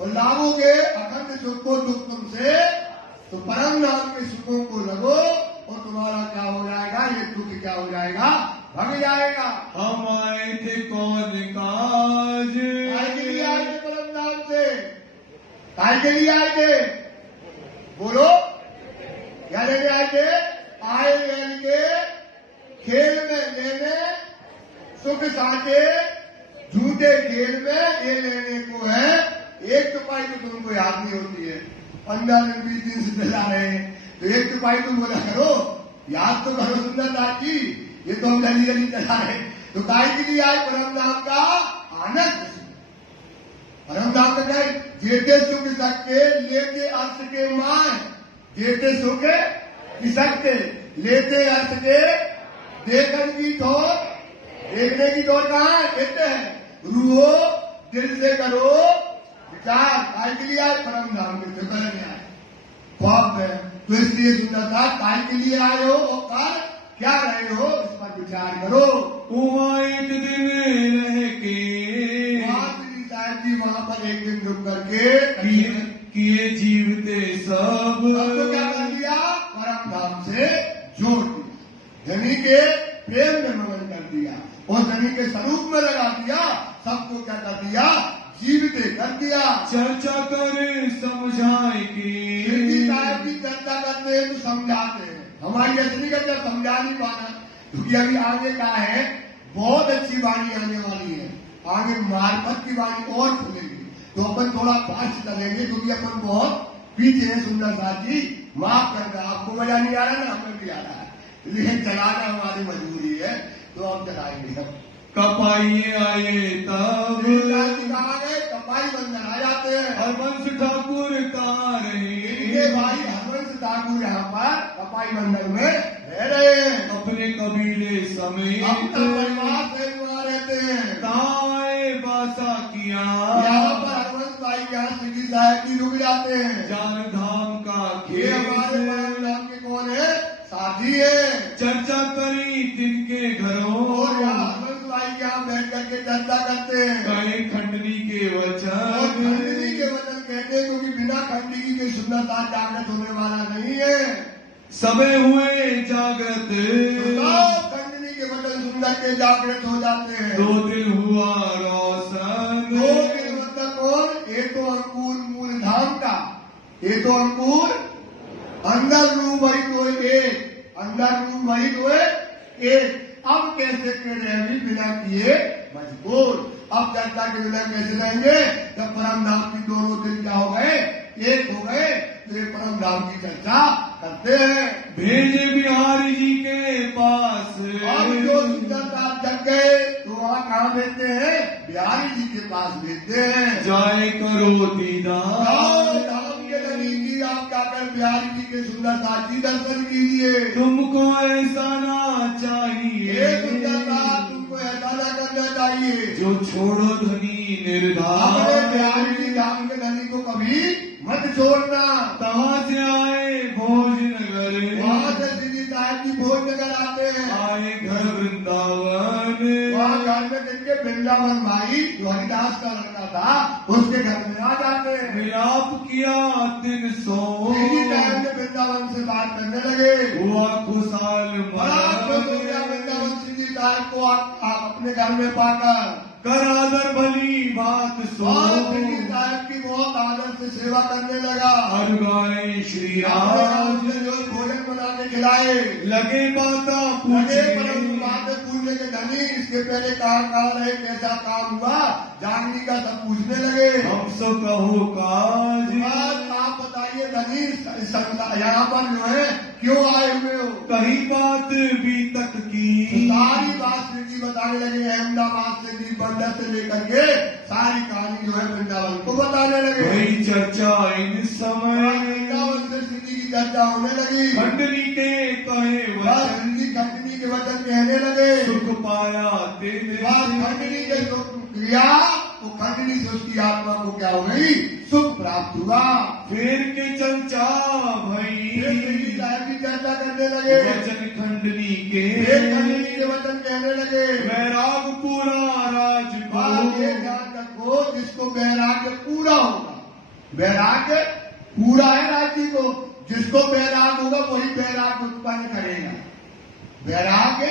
और लागोगे अखंड सुख को दुख तुमसे, तो परम धाम के सुखों को लगो और तुम्हारा क्या हो जाएगा? ये दुख क्या हो जाएगा? भग जाएगा। हम आए थे कौन काज? काय के लिए आए थे परम धाम से? काय के लिए आए थे? बोलो, क्या लेने आए थे? आए लेने खेल में लेने, सुख साथे झूठे खेल में ये लेने को है। एक चुपाई तो तुमको याद नहीं होती है, 15-20 दिन से चला रहे हैं, तो एक चुपाई तुम बोला करो, याद तो करो सुंदर दास जी, ये तो हम जल्दी जल्दी चला रहे। तो काय के लिए आए? परम धाम का आनंद, परम धाम का क्या? जेते सुख सकते लेते अर्थ के मान, जेते सुख सकते लेते अर्थ के, देखन की ठोर, देखने की ठोर कहाँ कहते हैं? रूहो दिल से करो विचार। काय के लिए आए? परम धाम के जो करने आए ख्वाब है, तो इसलिए सुंदर था काय के लिए आए हो और कर क्या रहे हो, इस पर विचार करो। वहाँ एक दिन रह के, जी वहां पर एक दिन रुक करके किए जीवते सब, तो क्या कर दिया? परम धाम से जोड़ दिया, धनी के प्रेम में मगन कर दिया और धनी के स्वरूप में लगा दिया, सबको क्या कर दिया? जीवते कर दिया। चर्चा करे समझाए की, साहब की चर्चा करते हैं तो समझाते हैं, हमारी असली का जब समझा नहीं पाना, क्योंकि अभी आगे का है, बहुत अच्छी वाणी आने वाली है, आगे मार्फत की वाणी और खुलेगी, तो अपन थोड़ा फास्ट चलेंगे, क्योंकि अपन बहुत पीछे है। सुंदर साथ जी माफ कर दे, आपको मजा नहीं आ रहा ना, हमें भी आ रहा है, लेकिन चलाना हमारी मजबूरी है, तो हम चलाएंगे। हम कपाइए आए तब, कहाँ गए? कपाई बंधन आ जाते हैं। हरवंश ठाकुर कहाँ रहे? भाई हरवंश ठाकुर यहाँ पर कपाई बंधन में रह रहे हैं, अपने कबीले समेत, अपना परिवार सहित वहाँ रहते हैं। कहाँ आए बासा किया? यहाँ पर हरवंश भाई के यहाँ श्री साहब की रुक जाते हैं। जान धाम का ये हमारे परम धाम के कौन है? साथी है। चर्चा करी तिनके घरों, और यहाँ हरवंश भाई के यहाँ बैठ करके चर्चा करते हैं, कहे खंडनी के और वचन, खंडनी के वचन कहते हैं, क्योंकि बिना खंडनी के सुंदरता जागृत होने वाला नहीं है। सबे हुए जागृत, खंडनी के वचन सुंदर के जागृत हो जाते हैं। 2 दिन हुआ रोशन, 2 दिन मतलब कौन? एक तो अंकुर मूल धाम का, एक तो अंकुर अंदर रूप वही तो एक, अंदर रूप वही तो एक। अब कैसे के रहेंगे बिना किए मजबूर? अब चर्चा के बिना कैसे रहेंगे? जब परम धाम की दोनों दिन क्या हो गए? एक हो गए, तो ये परम धाम की चर्चा करते हैं। भेजे बिहारी जी के पास, अब जो सुंदरता जग गए तो वहाँ कहाँ भेजते हैं? बिहारी जी के पास भेजते हैं। जाए करो दीदार, धाम के धनी जी आप क्या कर बिहारी जी के सुंदरता जी दर्शन कीजिए। तुमको ऐसा ना चाहिए, सुंदरता तुमको ऐसा ना करना चाहिए जो छोड़ो धनी निर्धार, बिहारी जी धाम के धनी को कभी मत छोड़ना। कहाँ से आए भोजनगर, वहाँ से श्री साहब जी भोजनगर आते हैं, आए घर वृंदावन, वहाँ घर में जिनके वृंदावन भाई जो हरिदास का लड़का था उसके घर में आ जाते हैं। मिलाप किया दिन सो, इसी टाइम में वृंदावन से बात करने लगे। हुआ खुशहाल बड़ा खुश हो गया वृंदावन सिंह जी साहब को आप अपने घर में पाकर। करादर भली बात सो, सिंह जी साहब की बहुत आदर से सेवा करने लगा। हर गाय श्री राम राम ने जो भोजन बनाने खिलाए लगे बाता लगे पूछे, बातें पूछने के धनी इसके पहले कहाँ रहे, कैसा काम हुआ, जानवी का सब पूछने लगे। हम सो कहो काज, आप बताइए धनी यहाँ पर जो है क्यों आए हुए हो? कही बात बीतक की, सारी बात श्री जी बताने लगे। अहमदाबाद से दी बंदर से लेकर के सारी कहानी जो है वृंदावन को बताने लगे। वही चर्चा इन समय वृंदावन से श्री जी की चर्चा होने लगी। खंडनी के कहे वचन, श्री जी खंडनी के वचन कहने लगे। सुख पाया तेरे, खंडनी के जो क्रिया वो खंडनी से उसकी आत्मा को क्या हो गई, सुख प्राप्त हुआ। फिर के चर्चा भई, साहब की चर्चा करने लगे। वचन खंडनी के, खंडनी के वचन कहने लगे। वैराग पूरा राज को, ये ध्यान रखो जिसको वैराग्य पूरा होगा, वैराग्य पूरा है राज्य को, जिसको वैराग होगा वही वैराग उत्पन्न करेगा। वैराग्य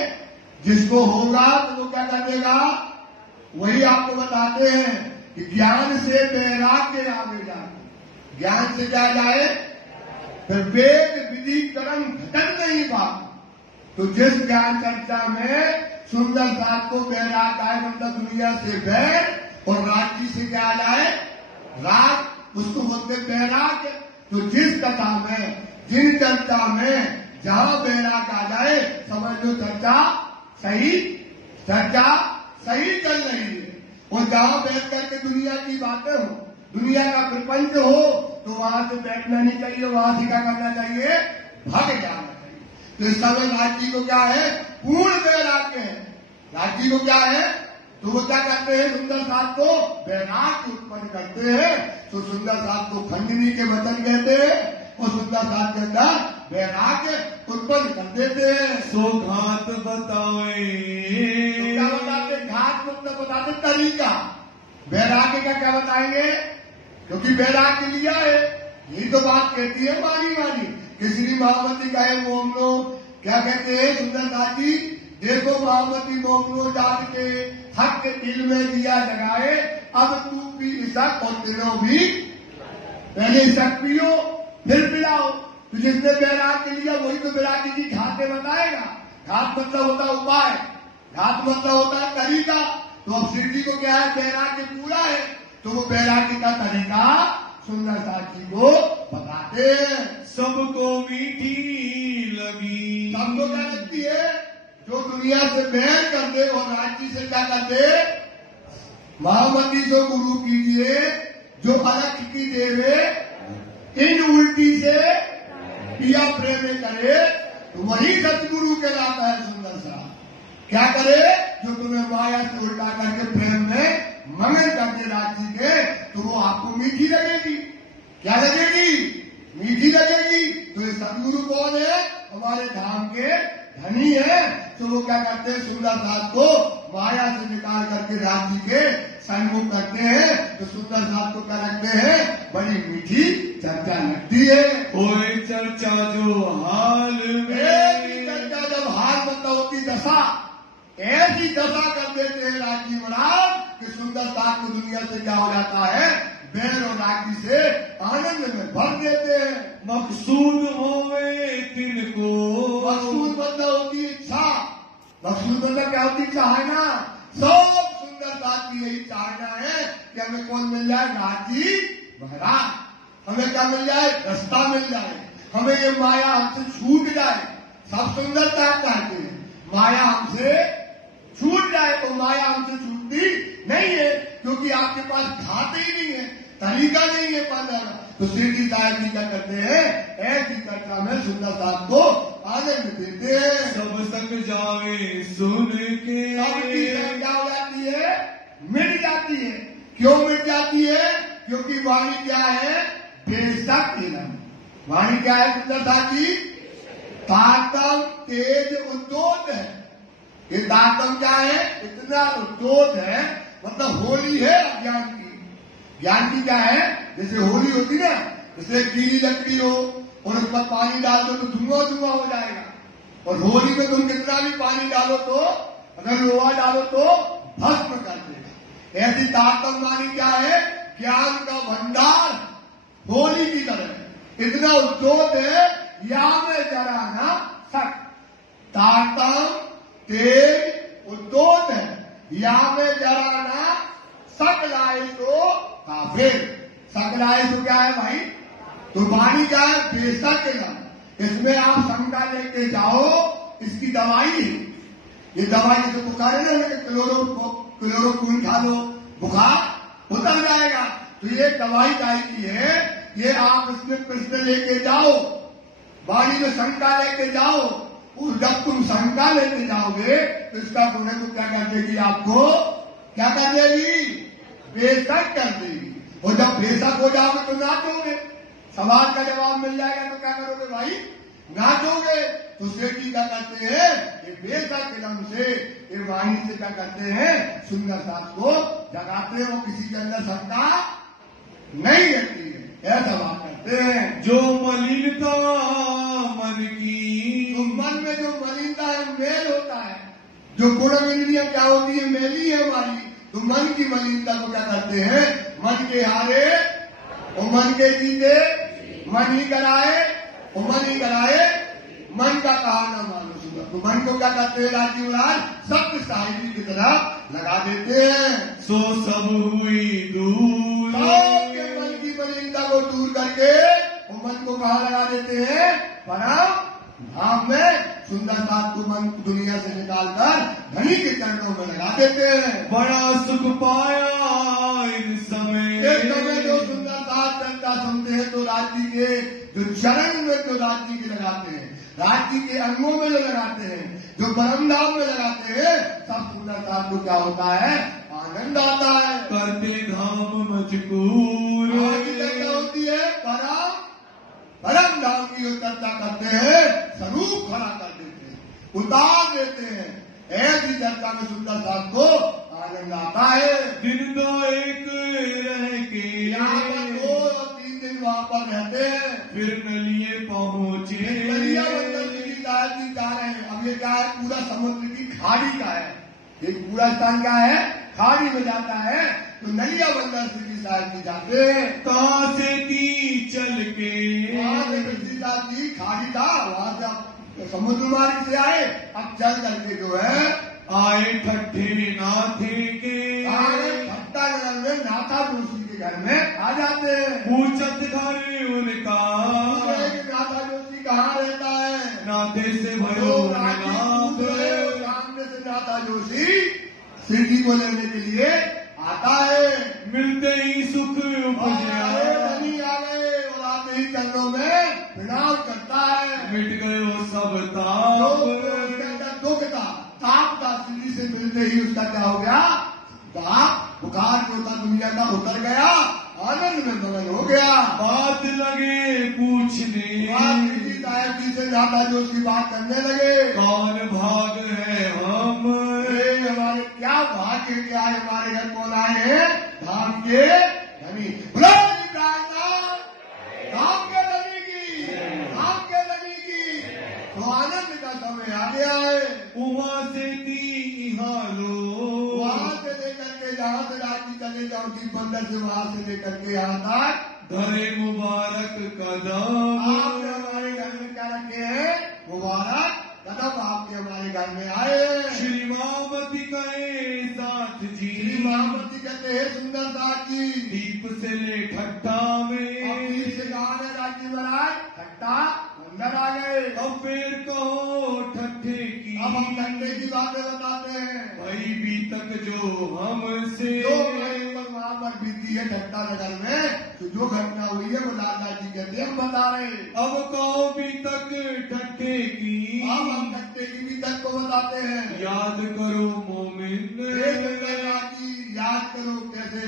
जिसको होगा तो वो क्या करेगा, वही आपको बताते हैं कि ज्ञान से वैराग्य आगे जाए। ज्ञान से क्या जाए, फिर वेद विधि कर्म घटन नहीं बात। तो जिस ज्ञान चर्चा में सुंदर साथ को वैराग आए, मतलब दुनिया से वैर, और राज्य से क्या जाए राग, उसको बोलते वैराग। तो जिस कथा में जिन चर्चा में जहां वैराग आ जाए समझ लो चर्चा सही चल रही है। और जहां बैठ करके दुनिया की बातें हो, दुनिया का प्रपंच हो, तो वहां से बैठना नहीं चाहिए, वहां से क्या करना चाहिए, भाग जाना चाहिए। तो इस समय राज्य को क्या है, पूर्ण वैराग्य है। राज्य को क्या है, तो वो क्या करते हैं, सुंदर साथ को वैराग्य उत्पन्न करते हैं। तो सुंदर साथ को खंडनी के वचन कहते हैं और सुंदर साथ के अंदर वैराग्य उत्पन्न कर देते हैं। सो घात बताए, तो क्या बताते, घात मतलब बताते तरीका। वैराग्य का क्या बताएंगे, क्योंकि वैराग्य लिया है, यही तो बात कहती है मानी कि श्री महामती का है मोमनो, क्या कहते हैं सुंदर साथ जी, देखो महामती मोमनो जात के हक के दिल में दिया जगाए, अब तू भी इसक और तीनों भी पहले इसक पियो फिर पिलाओ। तो जिसने वैराग्य लिया वही तो वैराग्य की घाटे बताएगा। घाट मतलब होता है उपाय, घाट मतलब होता है तरीका। तो अब श्री जी को क्या है, वैराग्य पूरा है, तो वो वैराग्य का तरीका सुंदर साथ जी को बताते हैं। सबको मीठी लगी, सबको क्या लगती है, जो दुनिया से बैर कर दे और राज्य से क्या कर दे, महामती से गुरु कीजिए, जो अलग की देवे इन उल्टी से पिया प्रेम करे, तो वही सतगुरु कहलाता है। सुंदर सा क्या करे, जो तुम्हें माया से उल्टा करके प्रेम में मगन करके राज्य के, तो वो आपको मीठी लगेगी। क्या लगेगी, मीठी लगेगी। तो ये सतगुरु कौन है, हमारे धाम के धनी है। तो वो क्या करते हैं, सुंदर साथ को माया से निकाल करके राज्य के सन्मुख करते हैं। तो सुंदर साथ को क्या लगते हैं, बड़ी मीठी चर्चा लगती है। कोई चर्चा जो हाल में, चर्चा जब हाल मतलब होती दशा, ऐसी दशा कर देते हैं राज्य महाराज कि सुंदर साथ को दुनिया से क्या हो जाता है, बैर और राज्य से आनंद में भर देते हैं। मकसूद होवे तिनको, मकसूद मतलब होती इच्छा, मकसूद मतलब क्या होती इच्छा है ना। सब सुंदर साथ की यही चाहना है कि हमें कौन मिल जाए, राज्य महाराज, हमें क्या मिल जाए, रास्ता मिल जाए, हमें ये माया हमसे छूट जाए। सब सुंदरता चाहते हैं, माया हमसे छूट जाए। तो माया हमसे छूटती नहीं है, क्योंकि आपके पास खाते ही नहीं है, तरीका नहीं है पाना। तो श्री जी साहब जी क्या करते हैं, ऐसी चर्चा में सुंदर साहब को आनंद देते हैं। सब संग जावे सुन के, सबकी क्या हो जाती है, मिट जाती है। क्यों मिट जाती है, क्योंकि वाणी क्या है, बेशक इलम। वाणी क्या है सुंदर साथ जी, ताकत तेज उद्योत है। ये तारतम क्या है? इतना उद्योग है, मतलब होली है अज्ञान की। ज्ञान की क्या है? जैसे होली होती ना, जैसे गीली लकड़ी हो और उस पर पानी डाल दो तो धुआं धुआं हो जाएगा। और होली में तुम कितना भी पानी डालो तो, अगर लोहा डालो तो भस्म कर देगा। ऐसी तारतम वाणी क्या है? ज्ञान का भंडार होली की तरह इतना उद्योग है, या में जरा ना सक। तारतम तेज उद्योग है, या में जरा ना सक लाए तो काफिर। सक लाए तो क्या है भाई? तो वाणी क्या है? बेशक के नाम। इसमें आप शंका लेके जाओ, इसकी दवाई है। ये दवाई जैसे बुखार है ना, क्लोरोक्विन खा लो, बुखार उतर जाएगा। तो ये दवाई गाय की है, ये आप इसमें प्रश्न लेके जाओ, वाणी में शंका लेके जाओ। और जब तुम शंका लेके जाओगे तो इसका तुम्हें तो क्या कर देगी? आपको क्या कर देगी? बेशक कर देगी। और जब बेशक हो जाओगे तो नाचोगे, सवाल का जवाब मिल जाएगा तो क्या करोगे भाई? नाचोगे। तो सेठी क्या करते हैं? ये बेशक के नाम से, ये वाणी से क्या करते हैं? सुंदर साथ को जगाते हो, किसी के अंदर शंका नहीं रहती है, ऐसा बात करते हैं। जो मलिनता मन की, तो मन में जो मलिनता है मेल होता है। जो गुण इंद्रियां क्या होती है? मेली है हमारी। तो मन की मलिनता को क्या करते हैं? मन के हारे और मन के जीते, मन ही कराए और मन ही कराए, मन का कहा ना मानो सुना। तो मन को क्या करते हैं राजीव राज? सत्य साहिबी की तरफ लगा देते हैं। सो सब हुई दूर, सबके मन की मलिनता को दूर करके वो मन को कहा लगा देते हैं? परम धाम में। सुंदर साथ को मन दुनिया से निकालकर धनी के चरणों में लगा देते हैं। बड़ा सुख पाया इन समय। एक समय जो सुंदर साथ चलता सुनते हैं तो राज्य के जो चरण में जो राज्य के लगाते हैं, राज्य के अंगों में जो लगाते हैं, जो परम धाम में लगाते हैं, सब सुंदर साथ को क्या होता है? आनंद आता है। करते धाम मजकूर, क्या होती है? परम धाम की जो चर्चा करते हैं, स्वरूप खड़ा कर देते हैं, उतार देते हैं। ऐसी चर्चा में सुंदर साथ को आनंद आता है। दिन दो एक रह के यहाँ पर 2 और 3 दिन वहाँ पर रहते हैं, फिर नलिए पहुंचे। नलिया बंदर की दायद की जा रहे हैं। अब ये क्या है? पूरा समुद्र की खाड़ी का है। एक पूरा स्थान क्या है? खाड़ी में जाता है। तो नलिया बंदर की साहब की जाते हैं। कहाँ से की चल के, वहां से कृष्णदास जी खाड़ी था, वहां से आप समुद्र मार्ग से आए, अब चल करके जो है आए ठट्ठे नाथे के, भट्टा नगर में नाथा जोशी के घर में आ जाते हैं। पूछत घर उनका, नाथा जोशी कहाँ रहता है? नाथे से भयो सामने से नाथा जोशी सिद्धि को लेने के लिए आता है। मिलते ही सुख उपजा, धनी आ गए और आते ही चरणों में प्रणाम करता है। मिट गयो सब ताप, उसके अंदर दुख था, ताप था, सिद्धि से मिलते ही उसका क्या हो गया? ताप, बुखार जो था दुनिया का उतर गया, आनंद में मगन हो गया। बात लगे पूछने, साहब जी से नाथा जो उसकी बात करने लगे, कौन भाग है हम, हमारे क्या भाग्य क्या है? हमारे घर कौन आए हैं? धाम के धनी। धाम के धनी की, धाम के धनी की। तो आनंद का समय आ गया है। वहां से दी हालो, वहां से लेकर के जहां से राजी चले जाओ दीप बंदर से, वहां से लेकर के यहाँ तक धरे मुबारक कदम। आपने हमारे घर में क्या रखे हैं? मुबारक कदम आपके हमारे घर में आए। श्री मामती कहे साथ जी, श्री मामती कहते हैं सुंदर साथ जी, दीप से ले ठट्ठा में, से कहा है राजी महाराज ठट्टा अंदर आ गए। अब फिर कहो ठट्ठे की, अब हम ठट्ठे की बातें बताते हैं। भाई बीतक जो हमसे, जो वहां पर बीती है ठट्टा नगर में, तो जो घटना हुई है वो लाला जी कहते हैं हम बता रहे हैं। अब कहो बीतक ठट्ठे की, अब हम ठट्टे की बीतक को बताते हैं। याद करो मोमिन, याद करो कैसे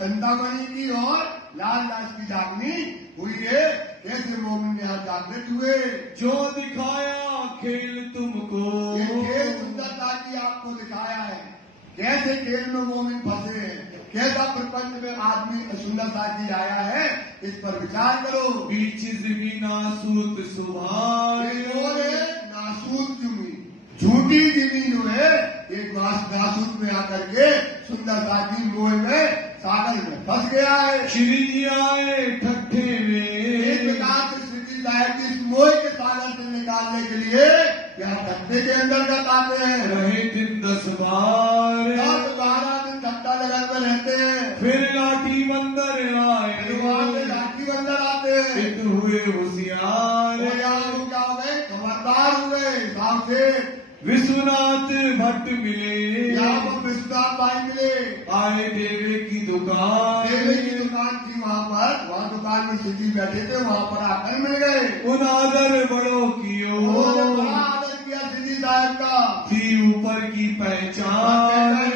चिंतामणि की और लालदास की जागनी हुई है, कैसे मोमिन यहाँ जागृत हुए। जो दिखाया खेल तुमको, ये खेल सुंदरता की आप कैसे खेल में मोमिन फंसे हैं, कैसा प्रपंच में आदमी सुंदर साथी आया है, इस पर विचार करो। बीच भी नासूत सुभान नासूत जमी, झूठी जमी जो है एक नासूत में आकर के सुंदर साथी मोह में सागर में फंस गया है। श्री जी आए ठट्ठे में, एक प्रकार से श्री जी साहब की इस मोह के सागर से निकालने के लिए यहाँ ठट्ठे के अंतर्गत आते हैं। रहे दिन 10 बार, 12 दिन ठट्टा लगन में रहते हैं। फिर लाठी बंदर आए, लाठी बंदर आते हैं। इत हुए होशियार, क्या हो गए, खबरदार हुए साहब से। विश्वनाथ भट्ट मिले, यहाँ पर विश्वनाथ भाई मिले। आए देवे की दुकान, देवे की दुकान थी वहाँ दुकान में सिद्धि बैठे थे, वहाँ पर आकर मिल गए। उन आदर बड़ों की उन्होंने बड़ा आदर किया सिद्धि साहब का। थी ऊपर की पहचान,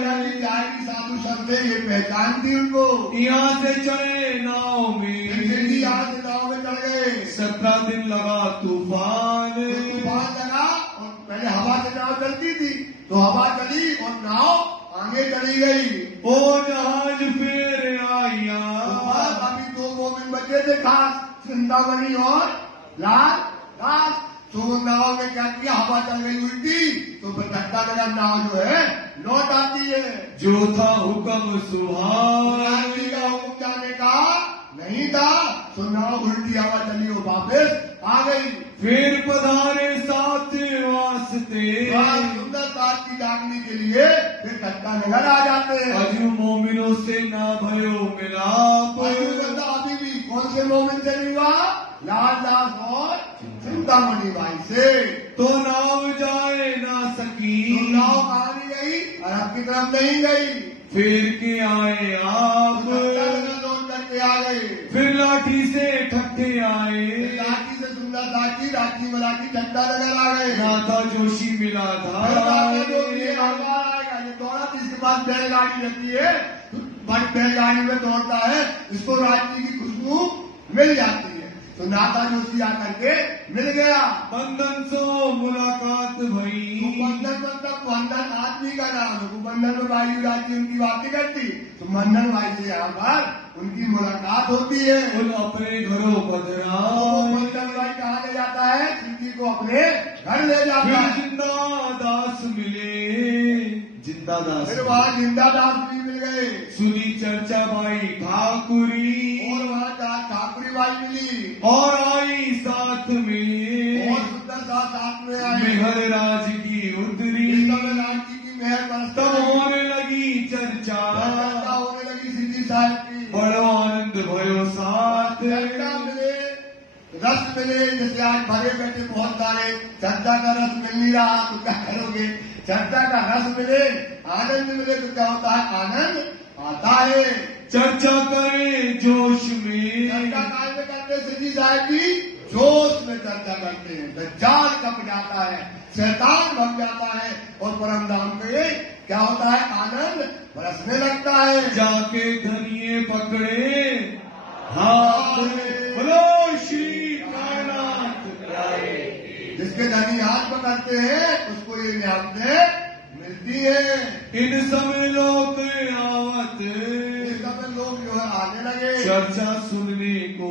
साधु शब्द ये पहचान थी उनको। यहाँ से चढ़े नाव में, सिद्धि यहाँ से नाव में चढ़ गए। 17 दिन लगा तूफान, तूफान लगा और पहले हवा से नाव चलती थी, तो हवा चली और नाव आगे चली गई। ओ जहाज फिर आया, अभी 2 मोमिन बचे थे खास, चिंतामणि और लाल दास। तो नाव में क्या किया, हवा चल गई उल्टी, तो ठट्टा लगा नाव जो है लौट आती है। जो था हुक्म सुभान, का हुक्म जाने का नहीं था, तो नाव उल्टी हवा चली और वापस आ गई। फिर पधारे साथ वास्ते, सुंदर साथ की डाकने के लिए फिर ठट्टा नगर आ जाते हैं। अजू मोमिनों से ना भयो मिलाप, अभी भी कौन से मोमिन से नहीं हुआ, लालदास और चिंतामणि भाई से। तो नाव जाए ना सकी, तो नाव कहाँ नहीं गई, अरब की तरफ नहीं गई। फिर के आए आप, लौट करके आ गए। फिर लाठी से ठट्ठे आए, लाठी से सुंदर साथी राठी मराठी ठट्टा नगर आ गए। नाथा जोशी मिला था, ये दौड़ा जिसके पास बैलगाड़ी रहती है, बैलगाड़ी में दौड़ता है, इसको राठी की खुशबू मिल जाती है, तो नाथा जोशी आकर के मिल गया। बंधन सो मुलाकात भई, बंधन मतलब बंधन आदमी का नाम है। बंधन में भाई जाती उनकी बातें करती, तो बंधन भाई से यहाँ पर उनकी मुलाकात होती है। उन अपने घरों पधरा, बंधन भाई कहाँ ले जाता है, सिद्धि को अपने घर ले जाता है। जिंदा दास मिले, जिंदा दास, फिर वहाँ जिंदा दास भी मिल गए। सुनी चर्चा भाई ठाकुरी, और वहाँ ठाकुरी बाई मिली और आई साथ में, और सुंदर साथ में आए। मेहर राज की उतरी, राजी की मेहर बरसता, तब होने लगी चर्चा, होने लगी सिद्धि साहब की। बड़ो आनंद भयो साथ, मिले, रस मिले। जैसे आज भरे बैठे बहुत सारे, चर्चा का रस मिल नहीं रहा, तो क्या करोगे, चर्चा का रस मिले, आनंद मिले, तो क्या होता है, आनंद आता है। चर्चा करे जोश में, चर्चा काय में करते सिद्धि साहब की, जोश में चर्चा करते हैं। दज्जाल कब जाता है, शैतान भग जाता है, और परम धाम पे क्या होता है, आनंद बरसने लगता है। जाके धनिये पकड़े हाथ, बोलो श्री कायनाथ प्यारे। जिसके धनी हाथ पकड़ते हैं उसको ये नियामतें मिलती है। इन समय लोग आवत, इस समय लोग जो है आने लगे, चर्चा सुनने को।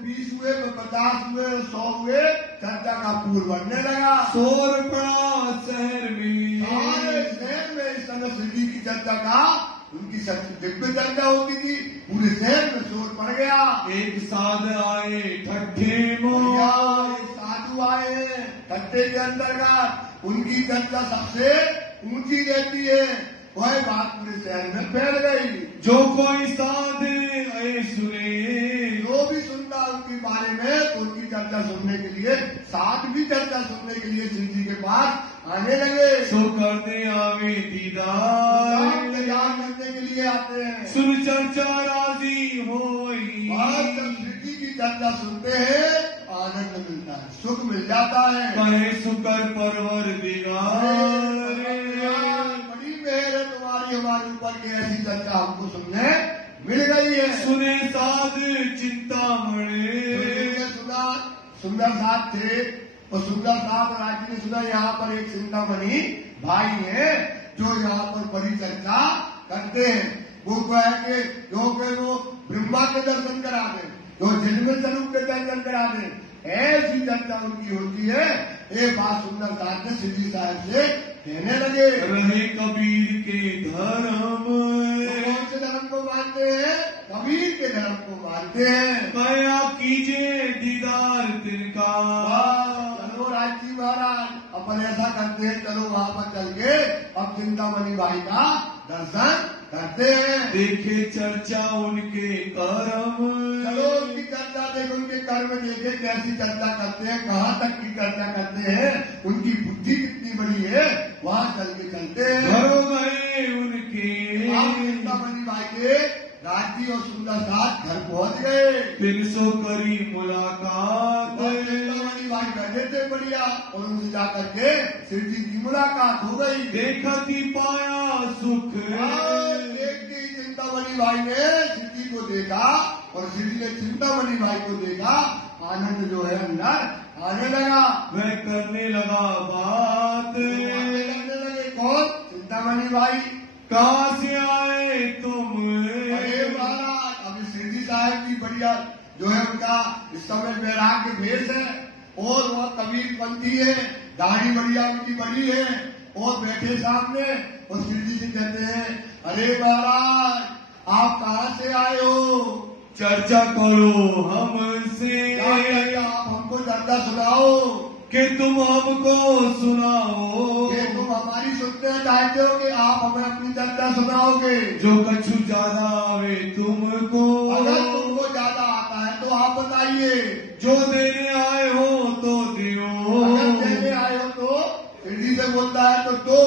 20 हुए, 50 हुए, 100 हुए, चर्चा का पूर बढ़ने लगा। शोर पड़ा शहर में, शहर में इस समय सिद्धि की चर्चा का, उनकी दिव्य चर्चा होती थी, पूरे शहर में शोर पड़ गया। एक साध आए ठट्ठे मो, साधु आए ठट्ठे के अंतर्गत, उनकी चर्चा सबसे ऊंची रहती है, वह बात पूरे शहर में फैल गई। जो कोई साधे आए सुने, जो भी सुनता उनके बारे में, तो उनकी चर्चा सुनने के लिए, साथ भी चर्चा सुनने के लिए सिद्धि के पास आने लगे। सो करते आवे दीदार, इंतजार करने के लिए आते हैं। सुन चर्चा राजी हो, जब सिद्धि की चर्चा सुनते हैं आनंद मिलता है, सुख मिल जाता है। कहे सुकर परवर दिगार, बड़ी मेहर है तुम्हारी हमारे ऊपर की, ऐसी चर्चा हमको सुनने मिल गई है। सुने साध चिंतामणि, सुना सुंदर साथ थे, और सुंदर साथ राजी ने सुना यहाँ पर एक चिंतामणि भाई है, जो यहाँ पर परिचर्चा करते हैं। वो है कि जो ब्रह्मा के दर्शन करा दे, जो जन्म स्वरूप के दर्शन करा दे, ऐसी चर्चा उनकी होती है। ये बात सुंदर साहब ने सिद्धि साहब से कहने लगे, रहे कबीर के धर्म, कौन से धर्म को मानते हैं? कबीर के धर्म को मानते हैं। कया कीजिए दीदार तिनका। चलो राजी महाराज, अपन ऐसा करते हैं, चलो वहाँ पर चल के अब चिंतामणि बाई का दर्शन करते हैं। देखे चर्चा उनके कर्म, चलो उनकी चर्चा देखे, उनके कर्म देखे, कैसी चर्चा करते हैं, कहाँ तक की चर्चा करते हैं, उनकी बुद्धि कितनी बड़ी है, वहाँ चल के चलते हैं। घरों गए उनके, आप चिंतामणि बाई के राजी और सुंदर साथ घर पहुँच गए। फिर सो करी मुलाकात, चिंतामणि बाई बैठे थे बढ़िया, और उनसे जाकर के शिव जी की मुलाकात हो गई। देखा कि पाया सुख, देखती चिंतामणि बाई ने शिव जी को देखा और शिव जी ने चिंतामणि बाई को देखा। आनंद जो है अंदर आने लगा। वह करने लगा बात, करने लगे कौन? चिंतामणि बाई। कहाँ से आए तुम? अरे महाराज, अभी शिव जी साहब की बढ़िया जो है उनका इस समय वैराग्य भेष है, और वह कबीर पंथी है, दाढ़ी बढ़िया उनकी बड़ी है, और बैठे सामने, और शिव जी से कहते हैं, अरे महाराज आप कहाँ से आए हो? चर्चा करो हमसे, आप हमको चर्चा सुनाओ, कि तुम हमको सुनाओ, कि तुम हमारी सुनते चाहते हो कि आप हमें अपनी चर्चा सुनाओगे। जो कछु ज्यादा आवे तुमको, अगर तुमको ज्यादा आता है तो आप बताइए। जो देने आए हो तो दियो, अगर देने आए हो तो हिंदी से बोलता है तो दो,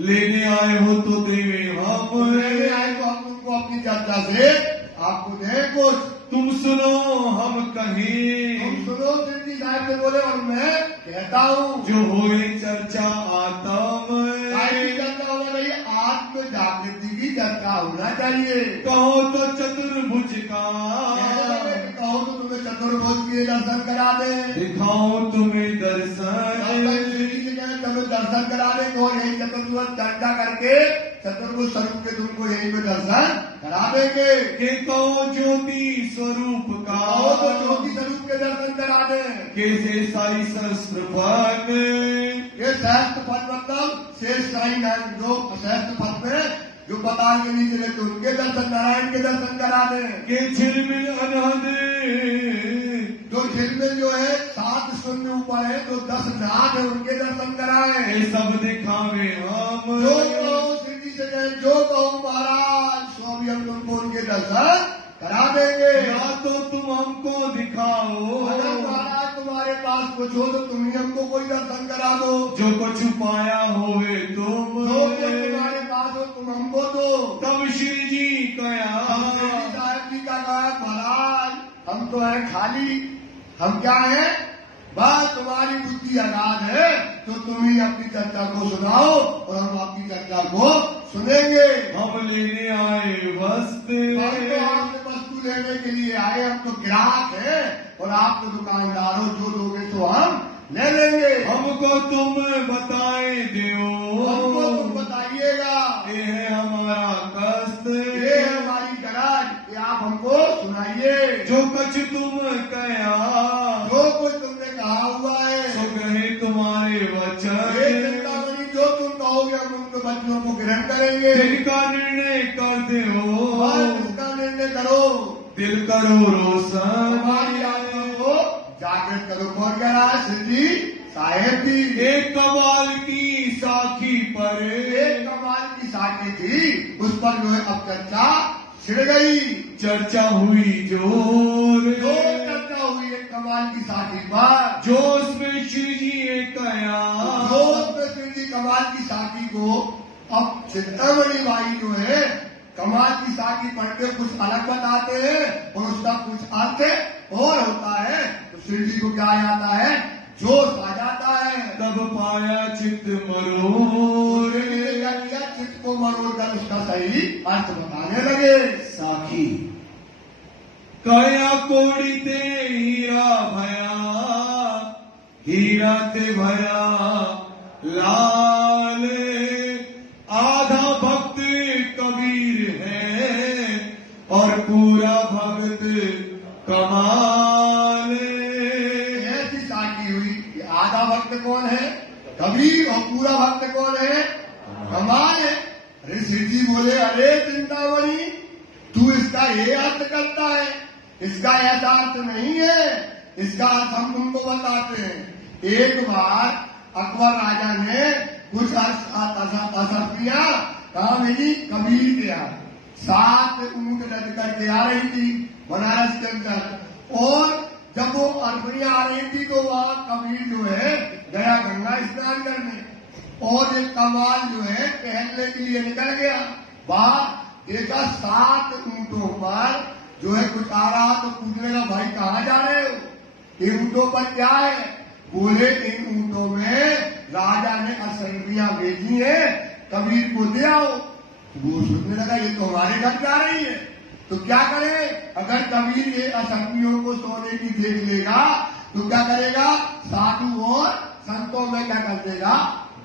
लेने आए हो तो देवे हम, लेने आए तो हम तुमको अपनी चर्चा से आपको दे कुछ। तुम सुनो हम कहें, तुम सुनो शिव जी साहब से बोले, और मैं कहता हूँ जो होए चर्चा आत्म, चर्चा होना चाहिए, आत्म जागृति की चर्चा होना चाहिए। कहो तो चतुर्भुज का, कहो तो तुम्हें चतुर्भुज के दर्शन करा दे, दिखाओ तुम्हें दर्शन, तुम्हें दर्शन करा दे, और यही चतुर्भुज चर्चा करके चतुर्भुज स्वरूप के तुमको यही में दर्शन करा देंगे। कि कहो ज्योति स्वरूप का, तो ज्योति स्वरूप के दर्शन करा दे। कैसे साई शस्त्र फल, ये सहस्त्र पद मतलब शेष साई नारायण, जो सहस्त्र पद में जो बताएंगे नहीं चले तो उनके दर्शन, नारायण के दर्शन करा दे। कि झिलमिल अनहद, जो झिलमिल जो है 7 शून्य ऊपर है, जो 10 नाथ है, उनके दर्शन कराए। ये सब दिखावे हम, जो कहो शिव जी से कहे, जो कहो महाराज स्वामी, हम तुमको उनके दर्शन करा देंगे। या तो तुम हमको दिखाओ, अगर महाराज तुम्हारे पास कुछ हो तो तुम ही हमको कोई दर्शन करा दो। जो कुछ पाया होवे तुम, जो कुछ तुम्हारे पास हो तुम हमको दो। तब श्री जी कया, साहब जी का कहा, महाराज हम तो है खाली, हम क्या है, बस तुम्हारी बुद्धि अगाध है, तो तुम ही अपनी चर्चा को सुनाओ और हम आपकी चर्चा को सुनेंगे। हम लेने आए वस्त्र, हम तो आपसे वस्तु लेने के लिए आए, हम तो ग्राहक हैं, और आप तो दुकानदार हो, जो लोगे तो हम ले लेंगे। हमको तुम बताए दियो, हमको तुम बताइएगा, ये है हमारा कष्ट, ये है हमारी गरज, ये आप हमको सुनाइए। जो कछ तुम कया, जो कुछ तुमने कहा हुआ है, सो कहे तुम्हारे वचन, ये चिंतामणि जो तुम कहोगे हम उनके वचनों को ग्रहण करेंगे। इनका निर्णय कर दो, बस इसका निर्णय करो, दिल करो रोशन, हमारी आत्मा को जागृत करो। कौन कह रहा है? शिव जी साहेब जी। एक कमाल की साखी पर, एक कमाल की साखी थी, उस पर जो है अब चर्चा छिड़ गई। चर्चा हुई जोर, जो चर्चा हुई एक कमाल की साखी पर, जो उसमें श्री जी कया, जो उसमें श्री जी कमाल की साखी को, अब चिंतामणि बाई जो है कमाल की साखी पढ़ के कुछ अलग बताते हैं, और उसका कुछ अर्थ और होता है, तो श्री जी को क्या आ जाता है, जोश आ जाता है। तब पाया चित्त मरोर, क्या किया, चित्त को मरोड़ कर उसका सही अर्थ बताने लगे। साखी कया कोड़ी ते हीरा भया, हीरा ते भया लाल, कमाल। ऐसी साकी हुई कि आधा भक्त कौन है? कबीर, और पूरा भक्त कौन है? कमाल है। अरे शिव जी बोले, अरे चिंतामणि, तू इसका ये अर्थ करता है, इसका ऐसा अर्थ नहीं है, इसका अर्थ हम तुमको बताते हैं। एक बार अकबर राजा ने कुछ असरपियां कहा भेजी कबीर के यहाँ। 7 ऊंट लद करके आ रही थी बनारस के अंदर, और जब वो अरबड़ियां आ रही थी तो वहां कबीर जो है गया गंगा स्नान करने, और एक कमाल जो है टहलने के लिए निकल गया। बाहर देखा 7 ऊंटों पर जो है कुछ आ रहा, तो पूछने लगा भाई कहाँ जा रहे हो? इन ऊंटों पर क्या है? बोले इन ऊंटों में राजा ने असरपियां भेजी है, कबीर को दे आओ। वो सोचने लगा ये तो हमारे घर जा रही है, तो क्या करें? अगर कबीर ये असरपियों को सोने की देख लेगा तो क्या करेगा? साधु और संतों में क्या कर देगा?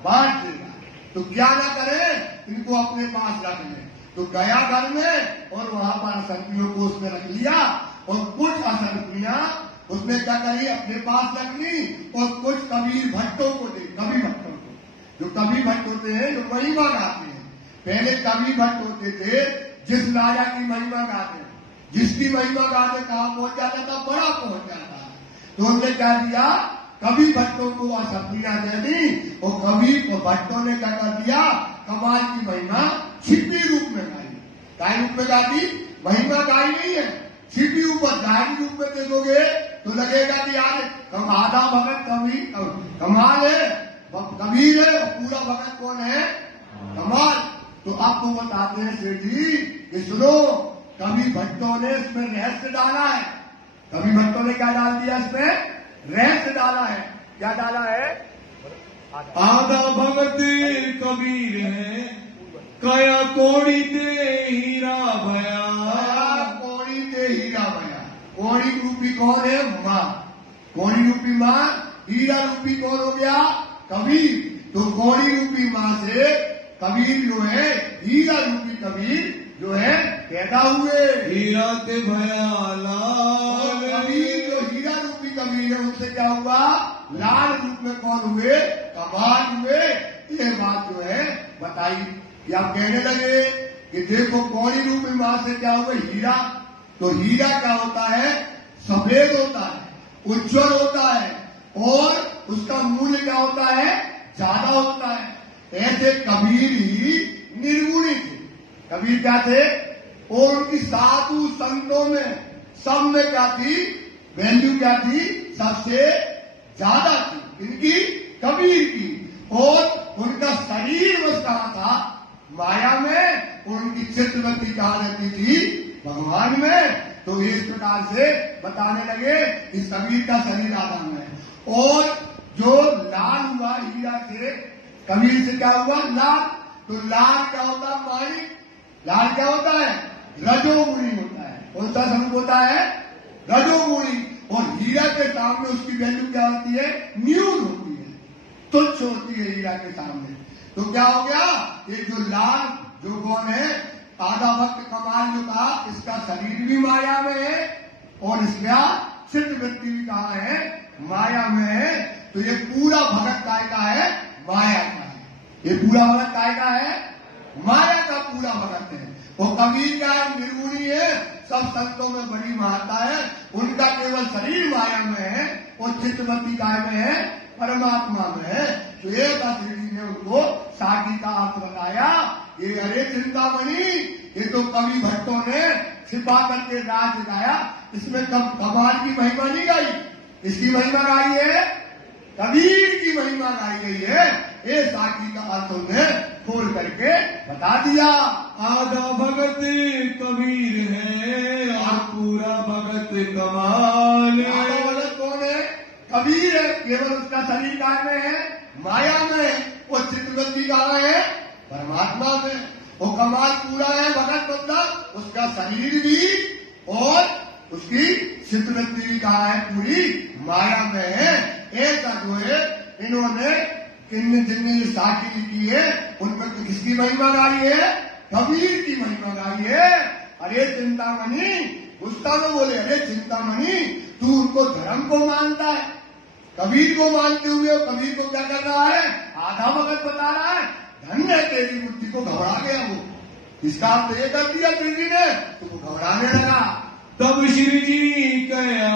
बांट देगा। तो क्या ना करे, इनको अपने पास रख ले। तो गया घर में और वहां पर असरपियों को उसने रख लिया, और कुछ असरपियां उसने क्या करी? अपने पास रख ली, और कुछ कबीर भट्टों को दे। कबीर भट्टों को, जो कबीर भट्ट होते हैं जो महिमा गाते हैं, पहले कबीर भट्ट होते थे जिस राजा की महिमा गाते, जिसकी महिमा गाते कहाँ पहुंच जाता था? बड़ा पहुंच जाता। तो उन्होंने क्या दिया? कबीर भट्टों को असरपियां दे दी, और कबीर को भट्टों ने क्या कर दिया? कमाल की महिमा छिपी रूप में गाई। काय रूप में गाती? महिमा गाई नहीं है, छिपी ऊपर जाहिर रूप में देखोगे तो लगेगा कि यार आधा भगत कबीर कमाल है, कबीर है, और पूरा भगत कौन है? कमाल। तो आपको बताते हैं सेठ जी कि सुनो, कबीर भट्टों ने इसमें रहस्य डाला है। कबीर भट्टों ने क्या डाल दिया? इसमें रहस्य डाला है। क्या डाला है? आधा भगत कबीर है, कया कोड़ी दे हीरा भया। कोड़ी दे हीरा भया। कोड़ी रूपी कौन है? माँ। कोड़ी रूपी माँ, हीरा रूपी कौन हो गया? कबीर। तो कोड़ी रूपी माँ से कबीर जो है, हीरा रूपी कबीर जो है पैदा हुए। हीरा के भया लाल। कबीर जो हीरा रूपी कबीर है, उनसे क्या हुआ? लाल रूप में कौन हुए? कमाल हुए। ये बात जो है बताई कि आप कहने लगे कि देखो कौड़ी रूपी माँ से क्या हुआ? हीरा। तो हीरा क्या होता है? सफेद होता है, उज्जवल होता है, और उसका मूल्य क्या होता है? ज्यादा होता है। ऐसे कबीर ही निर्गुणी थे। कबीर क्या थे? और उनकी साधु संतों में सब में क्या थी? वैल्यू क्या थी? सबसे ज्यादा थी इनकी, कबीर की। और उनका शरीर बस कहाँ था? माया में। और उनकी चित्रवती कहाँ रहती थी? भगवान में। तो इस प्रकार से बताने लगे इस कबीर का शरीर आधा में। और जो लाल हुआ हीरा से, कबीर से क्या हुआ? लाल। तो लाल क्या होता है? माणिक। लाल क्या होता है? रजोगुणी होता है। कौन सा स्वरूप होता है? रजोगुणी। और हीरा के सामने उसकी वैल्यू क्या होती है? न्यून होती है, तुच्छ होती है हीरा के सामने। तो क्या हो गया? ये जो लाल जो कौन है? आधा भक्त कमाल जो कहा, इसका शरीर भी माया में है, और इसका चित्तवृत्ति भी कहाँ है? माया में है। तो ये पूरा भगत काय का है? माया का है। ये पूरा भगत काय का है? माया का पूरा भगत है। वो कबीर का निर्गुणी है, सब संतों में बड़ी महत्ता है, उनका केवल शरीर माया में है, और चित्तवती काय में है? परमात्मा में है। तो एक श्री जी ने उनको साकी का अर्थ बताया। ये अरे चिंतामणि, ये तो कवि भट्टों ने छिपा करके राज गाया, इसमें कमाल की महिमा नहीं गाई, इसकी महिमा गाई है कबीर की महिमा गाई गई है। ये साकी का अर्थ उन्हें खोल करके बता दिया। आधा भगत कबीर है, और पूरा भगत कमाल। आधा भगत कौन है? कबीर है। केवल उसका शरीर काय में है? माया में। और चित्तवृत्ति कहाँ है? परमात्मा में। वो कमाल पूरा है भगत मतलब, उसका शरीर भी और उसकी चित्तवृत्ति भी कहाँ है? पूरी माया में है। ऐसा जो है इन्होंने जिनने साखी लिखी है उन पर किसकी महिमा गाई है? कबीर की महिमा गाई है। अरे चिंतामणि, उसका में बोले, अरे चिंतामणि तू उनको धर्म को मानता है, कबीर को मानते हुए कबीर को क्या कर रहा है, आधा वक्त बता रहा है। धन्य तेरी बुद्धि को घबरा गया वो। इसका अर्थ ये कर दिया श्री जी ने, तो वो घबराने लगा। तब श्री जी कया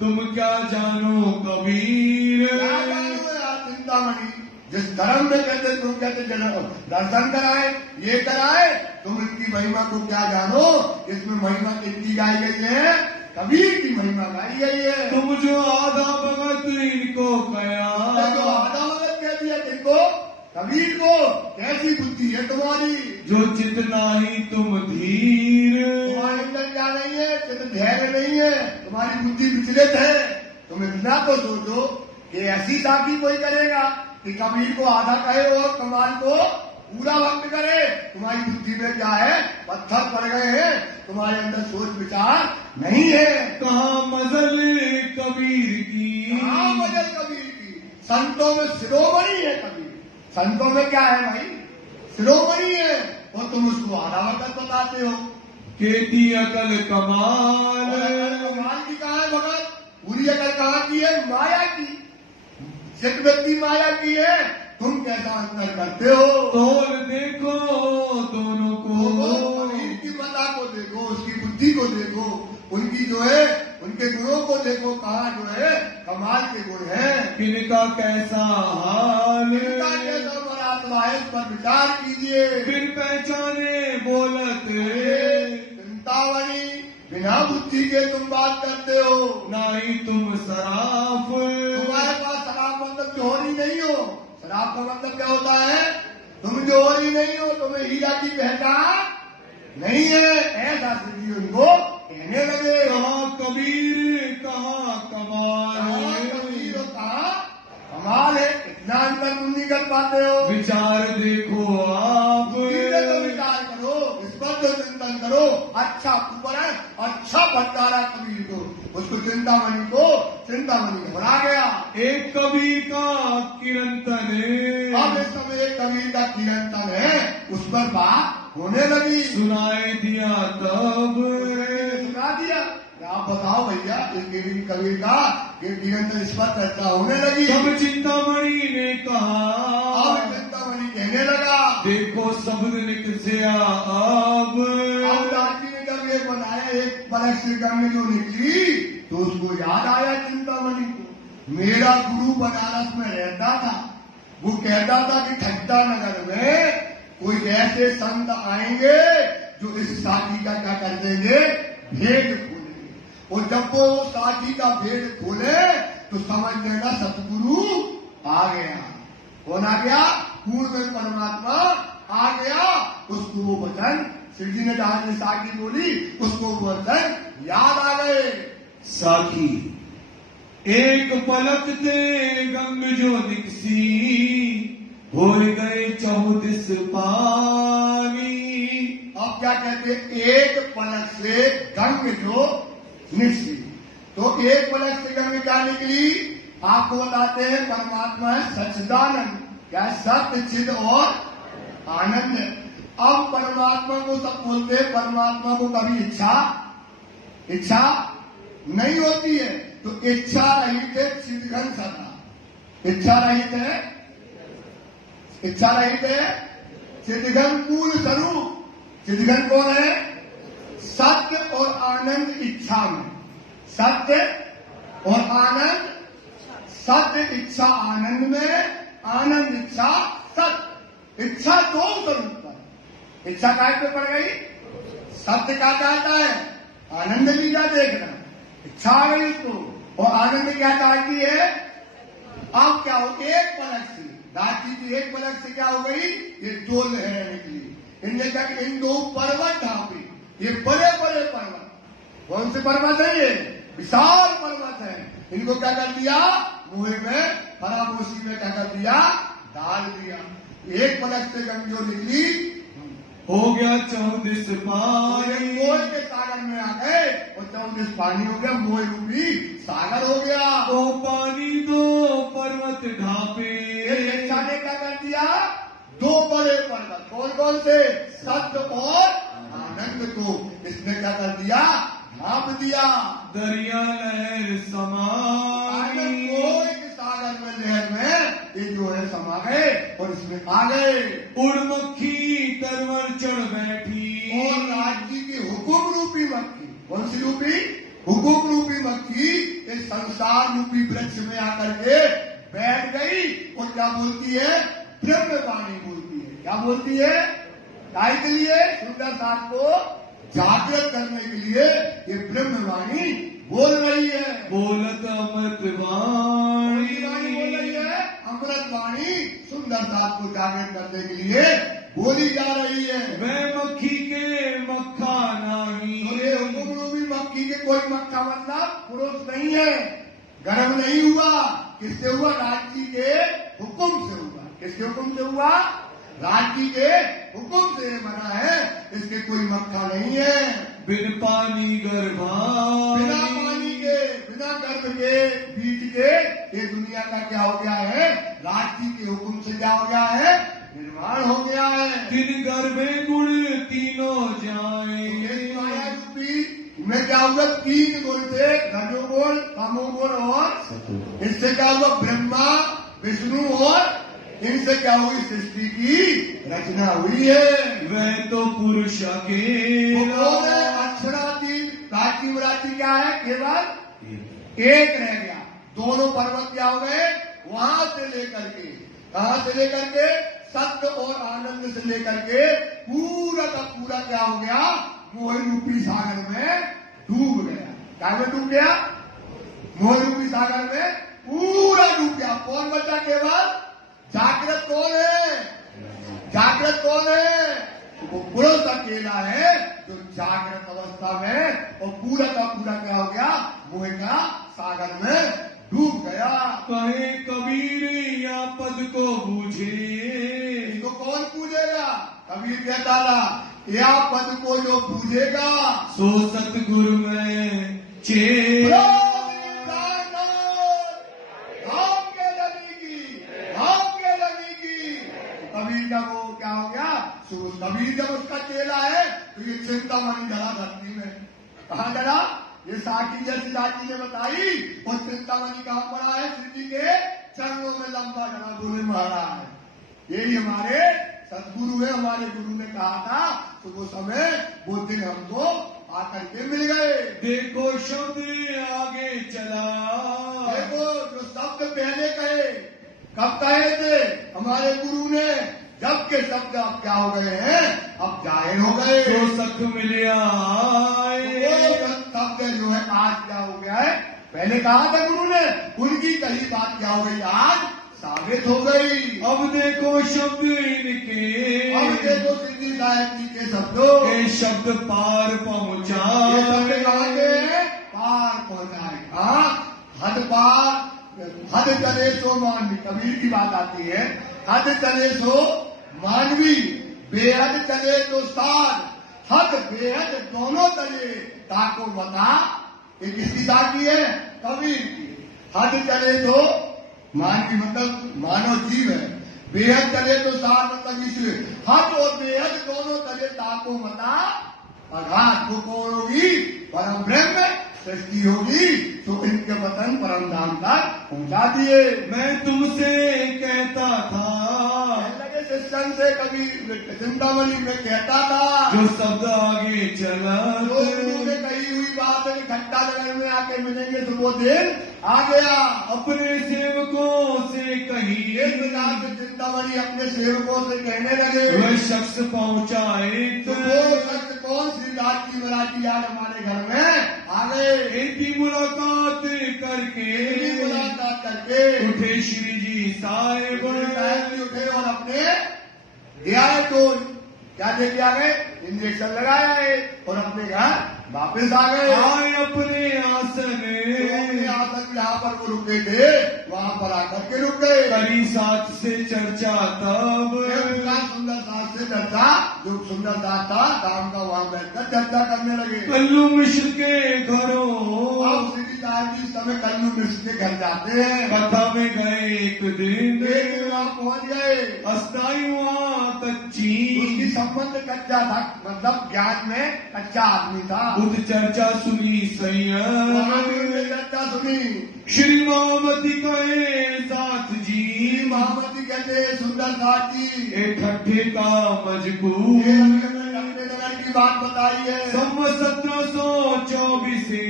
तुम क्या जानो कबीर। क्या जानो यार चिंतामणि, जिस धर्म में कहते तुम कहते दर्शन कराए, ये कराए, तुम इनकी महिमा को क्या जानो। इसमें महिमा कितनी गाई गई है, कबीर की महिमा गाई गई है। तुम जो आधा भगत इनको कया, जो आधा भगत कह दिया किनको, कबीर को। कैसी बुद्धि है तुम्हारी, जो चितना ही तुम धीर। तुम्हारे अंदर क्या नहीं है, चित धैर्य नहीं है, तुम्हारी बुद्धि विचलित है। तुम इतना तो सोचो कि ऐसी साथी कोई करेगा कि कबीर को आधा कहे और कमाल को पूरा भक्त करे। तुम्हारी बुद्धि में क्या है, पत्थर पड़ गए हैं, तुम्हारे अंदर सोच विचार नहीं है। कहाँ मजल कबीर की, कहाँ मजल कबीर की। संतों में शिरोमणि है कबीर, संतों में क्या है भाई, शिरोमणि है, और तुम उसको आधा वक्त बताते हो। खेती अकल कमाल, कमाल की कहाँ है भगत, पूरी अकल कहाँ की है, माया की। चित्त व्यक्ति माया की है, तुम कैसा अंतर करते हो। तोल देखो दोनों को, कबीर की मता को देखो, उसकी बुद्धि को देखो, उनकी जो है उनके गुणों को देखो, कहाँ जो है कमाल के गुण है। किनका कैसा हाल, किनका कैसा परात्मा है, इस पर विचार कीजिए। फिर पहचाने बोलत चिंतामणि, बिना बुद्धि के तुम बात करते हो। ना ही तुम सराफ, तुम्हारे पास शराब मतलब जोहरी नहीं हो। शराब का मतलब क्या होता है, तुम जोहरी नहीं हो, तुम्हें हीरा की पहचान नहीं है, ऐसा श्री उनको कहने लगे। कहाँ कबीर कहाँ कमाल, कबीर कहाँ कमाल है, इतना अंतर तुम नहीं कर पाते हो। विचार देखो आप, तो विचार करो, इस पर जो चिंतन करो। अच्छा ऊपर है, अच्छा फटकारा कबीर को, उसको चिंतामणि घबरा गया। एक कबीर का किरंतन है, अब इस समय एक कबीर का किरंतन है, उस पर बात होने लगी। सुनाए दिया तब, सुना दिया। आप बताओ भैया, इस कबीर का किरंतन इस पर चर्चा होने लगी। तब चिंतामणि ने कहा, चिंतामणि कहने लगा, देखो शब्द निकसिया अब। दादी ने जब ये बनाया, एक बरस से गंग जो निकली, तो उसको याद आया चिंतामणि को, मेरा गुरु बनारस में रहता था, वो कहता था कि ठट्टा नगर में कोई ऐसे संत आएंगे जो इस साथी का क्या कर देंगे, भेद खोलेंगे, और जब वो साथी का भेद खोले तो समझ लेना सतगुरु आ गया। कौन आ गया, पूर्ण में परमात्मा आ गया। उसको वो वचन श्री जी ने जहां साखी बोली, उसको वो वचन याद आ गए। साखी एक पलक ते गंग जो निकसी, हो गए 34 पानी। अब क्या कहते, एक पलक से गंग जो निकली, तो एक पलक से गंग क्या निकली, आपको बताते हैं परमात्मा है सच्चिदानंद, क्या सत्य चिद और आनंद है। अब परमात्मा को सब बोलते हैं, परमात्मा को कभी इच्छा नहीं होती है, तो इच्छा रहित है चिदघन सदा, इच्छा रहित है चिदघन पूर्ण स्वरूप। चिदघन कौन है, सत्य और आनंद इच्छा में, सत्य और आनंद, सत्य इच्छा आनंद में, आनंद इच्छा सत्य, इच्छा दो स्वरूप पर। इच्छा काय पे पड़ गई, सत्य क्या चाहता है, आनंद भी क्या देखना, इच्छा आ गई उसको, और आनंद क्या चाहती है। अब क्या हो, एक पलक से दादी की एक पलक से क्या हो गई, ये दो लहरें निकली, इनने क्या, इन दो पर्वत ढांपे, ये बड़े बड़े पर्वत, कौन से पर्वत है, ये विशाल पर्वत है, इनको क्या कर दिया, मुंह में फरामोशी में क्या कर दिया, डाल दिया। एक पलक से गंग जो निकली, हो गया 34 पानी, मोह के सागर में आ गए, और 34 पानी हो गया, मोह रूपी सागर हो गया। तो पानी दो पर्वत ढापे, इच्छा ने क्या कर दिया, दो बड़े पर्वत, कौन कौन से, सत्य और आनंद को इसने क्या कर दिया, ढांप दिया। दरिया लहर समाई, सागर में लहर में ये जो है समा गए और इसमें आ गए। उड़ मक्खी तरवर चढ़ बैठी, और राज्य की हुकुम रूपी मक्खी, कौन सी रूपी, हुकुम रूपी मक्खी इस संसार रूपी वृक्ष में आकर के बैठ गई और क्या बोलती है, ब्रह्मवाणी बोलती है। क्या बोलती है, काय के लिए, सुंदर साथ को जागृत करने के लिए ये ब्रह्मवाणी बोल रही है। बोलत अमृत वाणी, बोल रही है, अमृत वाणी सुंदर साथ को जागृत करने के लिए बोली जा रही है। वह मक्खी के मक्खा नहीं, तो ये हुकुम रूपी मक्खी के कोई मक्खा मतलब पुरुष नहीं है, गर्भ नहीं हुआ। किससे हुआ, राज्य के हुक्म से हुआ। किसके हुक्म से हुआ, राज्य के हुक्म से बना है, इसके कोई मक्खा नहीं है। बिन पानी गर्भाई, बिना पानी के, बिना गर्भ के, बीज के ये दुनिया का क्या हो गया है, राज्य के हुक्म से क्या हो गया है, निर्माण हो गया है। दिन गर्भे गुण तीनों जाए, माया रूपी में क्या हुआ, 3 गुण थे, रजोगुण, तमोगुण और इससे क्या हुआ, ब्रह्मा विष्णु और इनसे क्या हुई, सृष्टि की रचना हुई है। वह तो पुरुष अकेला, अक्षरातीत प्राचीन व्राची क्या है, केवल एक रह गया। दोनों पर्वत क्या हो गए, वहां से लेकर के, कहां से लेकर के, सत्य और आनंद से लेकर के पूरा का पूरा क्या हो गया, मोह रूपी सागर में डूब गया। क्या में डूब गया, मोह रूपी सागर में पूरा डूब गया। कौन बचा, केवल जागृत कौन है, जागृत कौन है, वो पुरुष अकेला है जो जागृत अवस्था में और पूरा का पूरा क्या हो गया, मोह का सागर में डूब गया। कहे कबीर या पद को बूझे, इसको कौन पूजेगा, कबीर कहता था, या पद को जो पूजेगा सो सतगुरु में चे कबीर का वो क्या हो गया, कबीर जब उसका चेला है तो ये चिंतामणि जला धरती में, कहाँ जला, ये साकी जैसी दादी ने बताई, और चिंतामणि कहाँ पड़ा है, श्री जी के चरणों में लंबा जला गुरु महाराज है। यही हमारे सदगुरु है, हमारे गुरु ने कहा था, तो वो समय वो दिन हमको आकर के मिल गए। देखो शब्द आगे चला, देखो जो शब्द पहले कहे, कब कहे थे हमारे गुरु ने, जब के शब्द अब क्या हो गए हैं, अब जाहिर हो गए। तो सख मिलिया शब्द जो है आज क्या हो गया है, पहले कहा था गुरु ने, उनकी कही बात क्या हो गई, आज साबित हो गई। अब देखो शब्द इनके, अब देखो सिद्धि साहिब जी के शब्दों के शब्द पार पहुंचा, पार पहुंचाए। हाँ, हद पार, हद चले सो मानवी, कबीर की बात आती है, हद चले सो मानवी, बेहद चले तो साध, हद बेहद दोनों चले ताको बता। ये किसकी साथी है, कबीर की। हद चले तो मानवी मतलब मानव जीव है, बेहद चले तो साध मतलब इसलिए हद और बेहद दोनों चले ताको बता। अर्थात वो कौन होगी, परम ब्रह्म सृष्टि होगी, तो इनके वतन परम धाम तक पहुंचा दिए। मैं तुमसे कहता था, लगे सिस्टम से कभी चिंतामणि में कहता था, जो शब्द आगे चला, जो गुरु ने कही हुई बात है, घंटा नगर में आके मिलेंगे तो वो दिन आ गया। अपने सेवकों से कही, एक प्रकार से चिंतामणि अपने सेवकों से कहने लगे। वह शख्स पहुंचा एक, तो वो शख्स कौन, श्री राजी मराठी आज हमारे घर में आ गए। इनकी मुलाकात करके, मुलाकात करके उठे श्री जी साहिब, उठे और अपने दिया है तो क्या दे के आ गए, इंजेक्शन लगाया है और अपने घर वापस आ गए। आए अपने आसन, अपने आसन जहाँ पर वो रुके थे वहाँ पर आकर के रुक गए। करी साथ से चर्चा, तब सुंदर दास से चर्चा, जो सुंदर दास था दाम का वहाँ बैठकर चर्चा करने लगे। कल्लू मिश्र के घरों, श्रीदास जी समय कल्लू मिश्र के घर जाते हैं। कथा में गए एक दिन, वहाँ पहुँच गए। अस्थाई वहाँ कच्ची, उसकी संबंध कच्चा था, मतलब ज्ञान में कच्चा आदमी था। बुद्ध चर्चा सुनी चर्चा सुनी। श्री महामती कहे साथ जी, महामती कहते सुंदर साथ जी, एक ठट्ठे का मजबूर की बात बताई है। 1724 से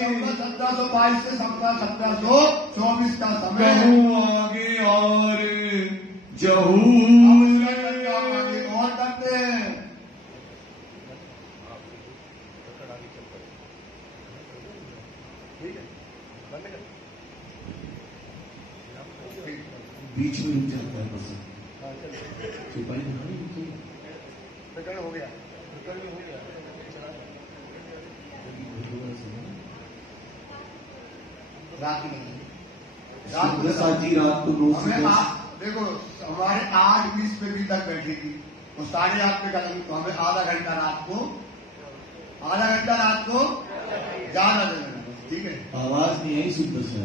1722 से 1724 का समय आगे और जहू और करते हैं। बीच में रुक जाता है बस। हो गया रात में जी रात को देखो हमारे 8:20 पे भी तक बैठी थी, वो 8:30 पे कदम, तो हमें आधा घंटा रात को ज्यादा देना, ठीक है। आवाज नहीं आई सुंदर सर।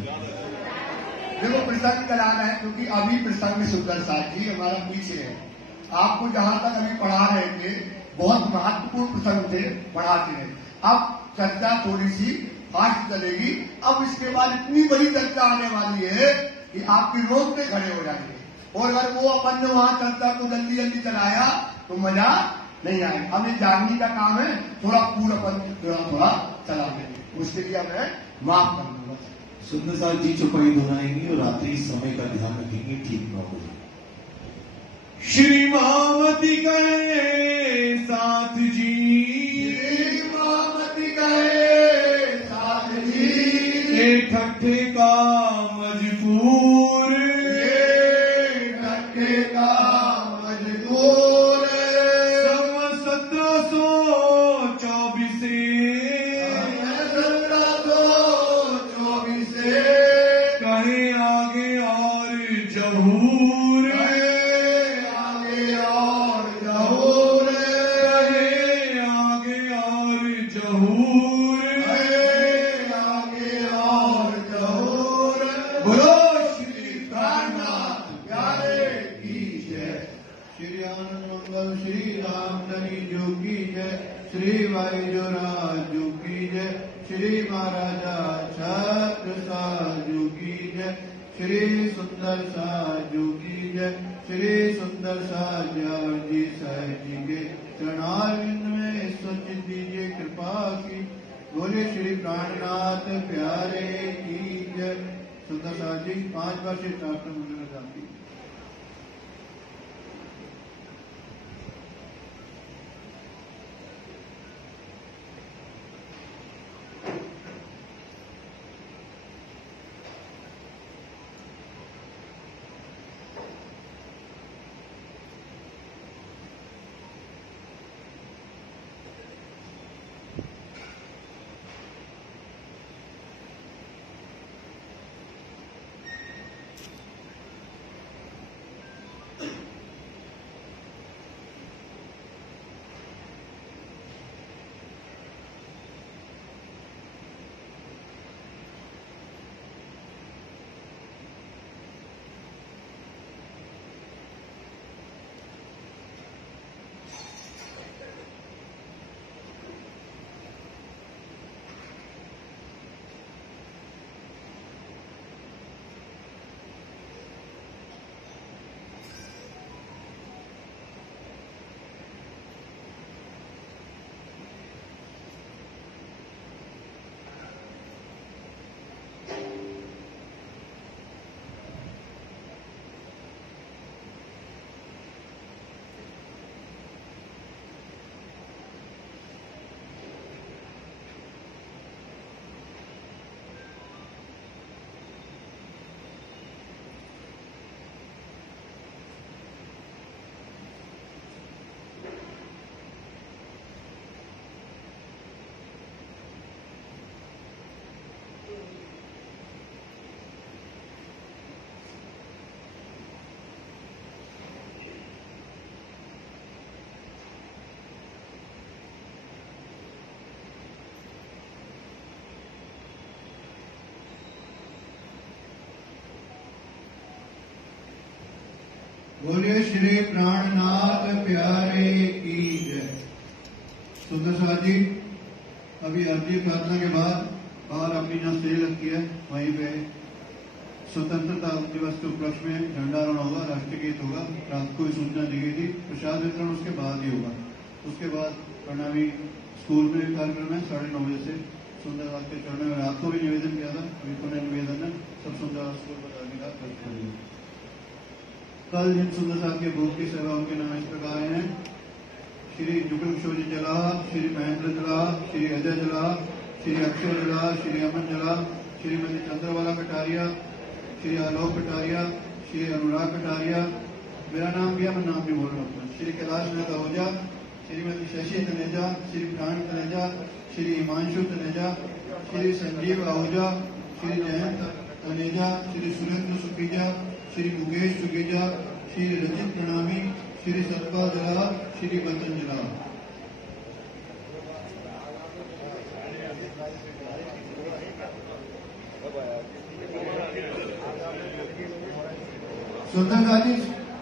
देखो प्रसंग कराना है, क्योंकि अभी प्रसंग सुंदर साथ जी हमारा पीछे है। आपको जहां तक अभी पढ़ा रहे थे बहुत महत्वपूर्ण प्रसंग थे, पढ़ाते रहे। अब चर्चा थोड़ी सी फास्ट चलेगी। अब इसके बाद इतनी बड़ी चर्चा आने वाली है कि आपके रोंगटे खड़े हो जाएंगे, और अगर वो अपन ने वहां चर्चा को जल्दी जल्दी चलाया तो मजा नहीं आएगा। अब ये जानने का काम है, थोड़ा पूरापन थोड़ा चला देंगे, उसके लिए हमें माफ कर दूंगा। सुंदर साहब जी चौपाई दोहराएंगे और रात्रि समय का ध्यान रखेंगे, ठीक ना हो। श्री महामती कहे साथ जी, श्री महामती कहे साथ जी, एक ठट्ठे का मजबूर, ठट्ठे का मजबूर, 1724 से 1724 से कहे आगे और जहूर, आगे और जहूर, कहे आगे और जहूर, आगे और जहूर। बोलो श्री प्राणनाथ प्यारे की जय। श्री आनंद मंगल श्री रामधनी जो की जय, श्री वायु राजू की जय, श्री महाराजा छत्रसाजू की जय, श्री सुंदर साजू की जय, श्री सुंदर साजा जी साहब जी के चरणारविंद में सोचित दीजिए कृपा की। बोले श्री प्राणनाथ प्यारे की जय। सुंदर साहब जी 5 बार से प्रार्थना मंगल जाती। बोलिए श्री प्राणनाथ प्यारे की सुंदर साहब जी अभी अर्जी प्रार्थना के बाद बाहर अपनी जहाँ स्टेज लगती है वहीं पे स्वतंत्रता दिवस के उपलक्ष्य में झंडारोहण होगा, राष्ट्रीय गीत होगा। रात को सूचना दी गई थी, प्रसाद वितरण उसके बाद ही होगा। उसके बाद प्रणामी स्कूल में कार्यक्रम है 9:30 बजे से। सुंदर साहब के चरणों में रात को भी निवेदन किया था, अभी पुनः निवेदन है सब सुंदर स्कूल बताने का करेंगे। कल जिन सुंदर साहब के भोग की सेवा उनके नाम इस प्रकार हैं: श्री जुगल किशोर जी जला, श्री महेंद्र जला, श्री अजय जला, श्री अक्षय जला, श्री अमन जला, श्रीमती चंद्रवाला कटारिया, श्री आलोक कटारिया, श्री अनुराग कटारिया, मेरा नाम भी है, मैं नाम भी बोल रहा हूँ, श्री कैलाश नाथ आहूजा, श्रीमती शशि तनेजा, श्री प्राण तनेजा, श्री हिमांशु तनेजा, श्री संजीव आहूजा, श्री जयंत तनेजा, श्री सुरेंद्र सुकीजा, श्री मुकेश सुकीजा, श्री रजित प्रणामी, श्री सतपाल जला, श्री बच्चन जला। सुंदर साहब जी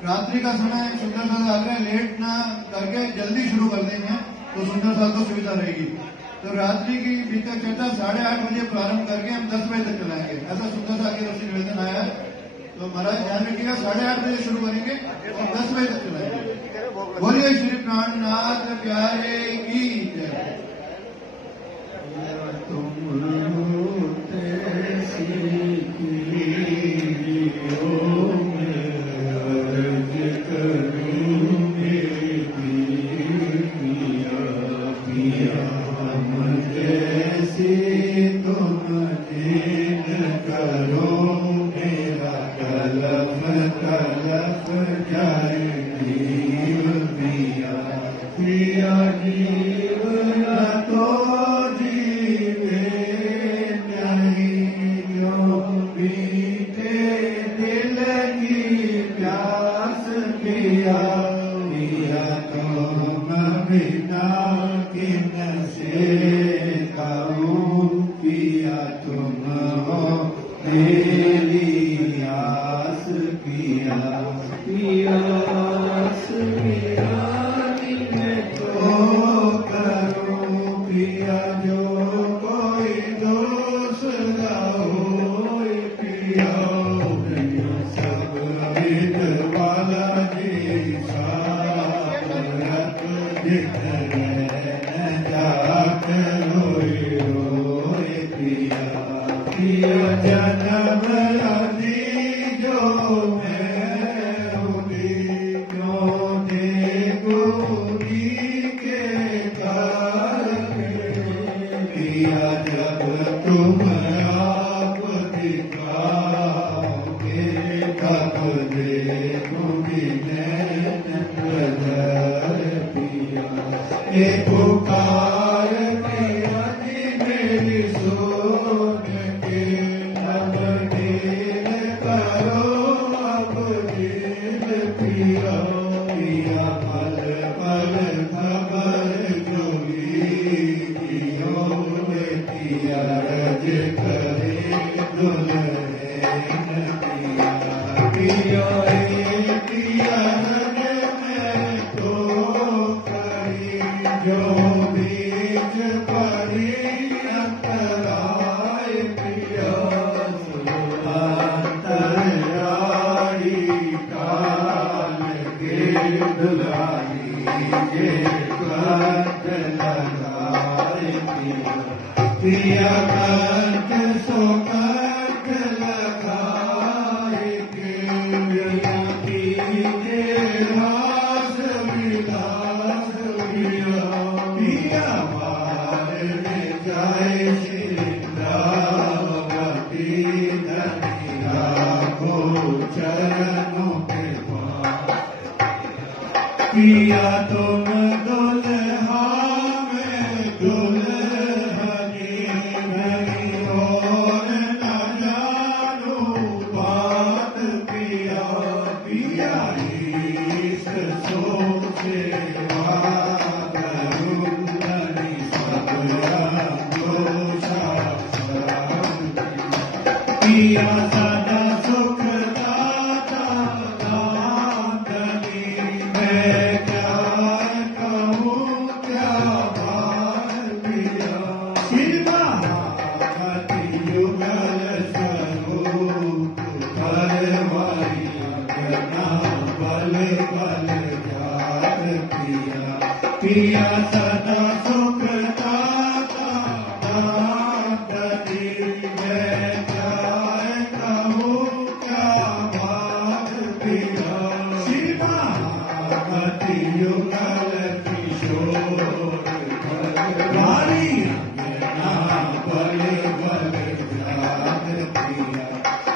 रात्रि का समय सुंदर साहब आग्रह लेट ना करके जल्दी शुरू कर देंगे तो सुंदर साहब को सुविधा रहेगी। तो रात्रि की बीतक चर्चा 8:30 बजे प्रारंभ करके हम 10 बजे तक चलाएंगे, ऐसा सुंदर साहब की तरफ से निवेदन आया है। तो महाराज ध्यान रखिएगा, 8:30 बजे शुरू करेंगे और 10 बजे तक चलाएंगे। बोलिए श्री प्राणनाथ प्यारे की जय। क्या पिया सदा सुख दाता नाथ दीजै जाय कहूँ क्या बात पिया श्री महामति युगल किशोर वारी बले बले जात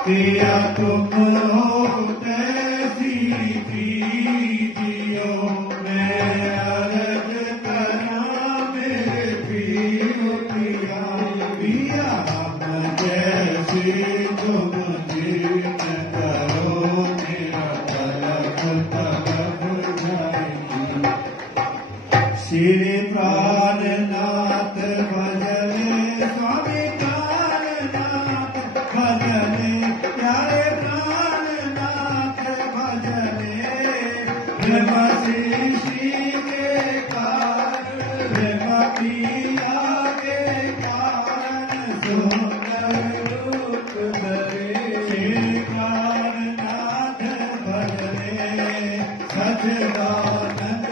पिया तुम हो तैसी दीजियो मैं अर्ज करा मेरे पियो पिया पिया हम जैसे तुम जिन करो मेरा तलब तलब जाएगी श्री प्राणनाथ भजने स्वामी प्राणनाथ भजने प्यारे प्राणनाथ भजने श्री के कारण पिया के कारण सुंदर रूप धरे श्री प्राणनाथ भजने सचदानंद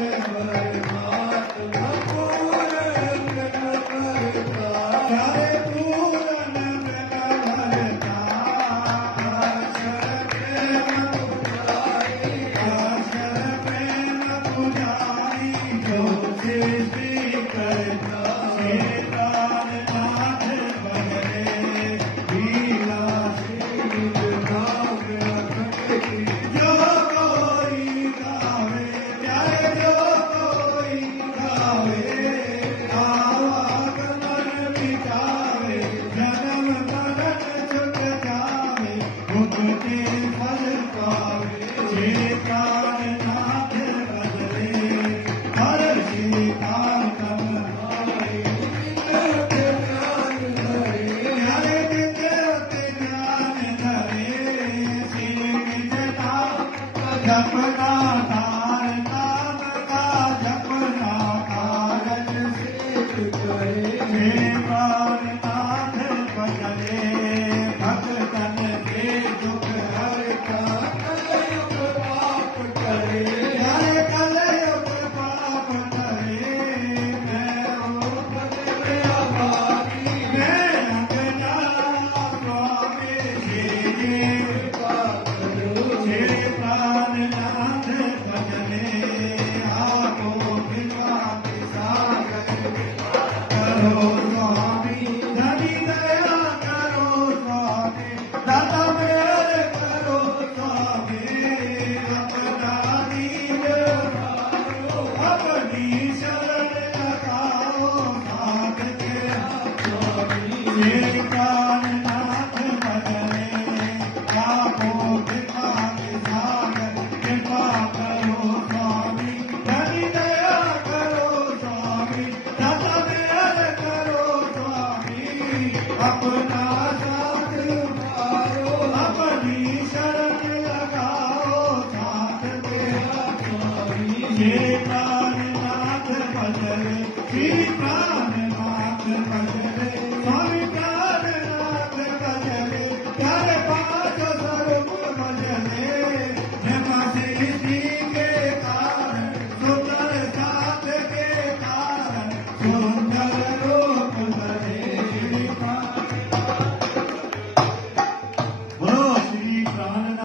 He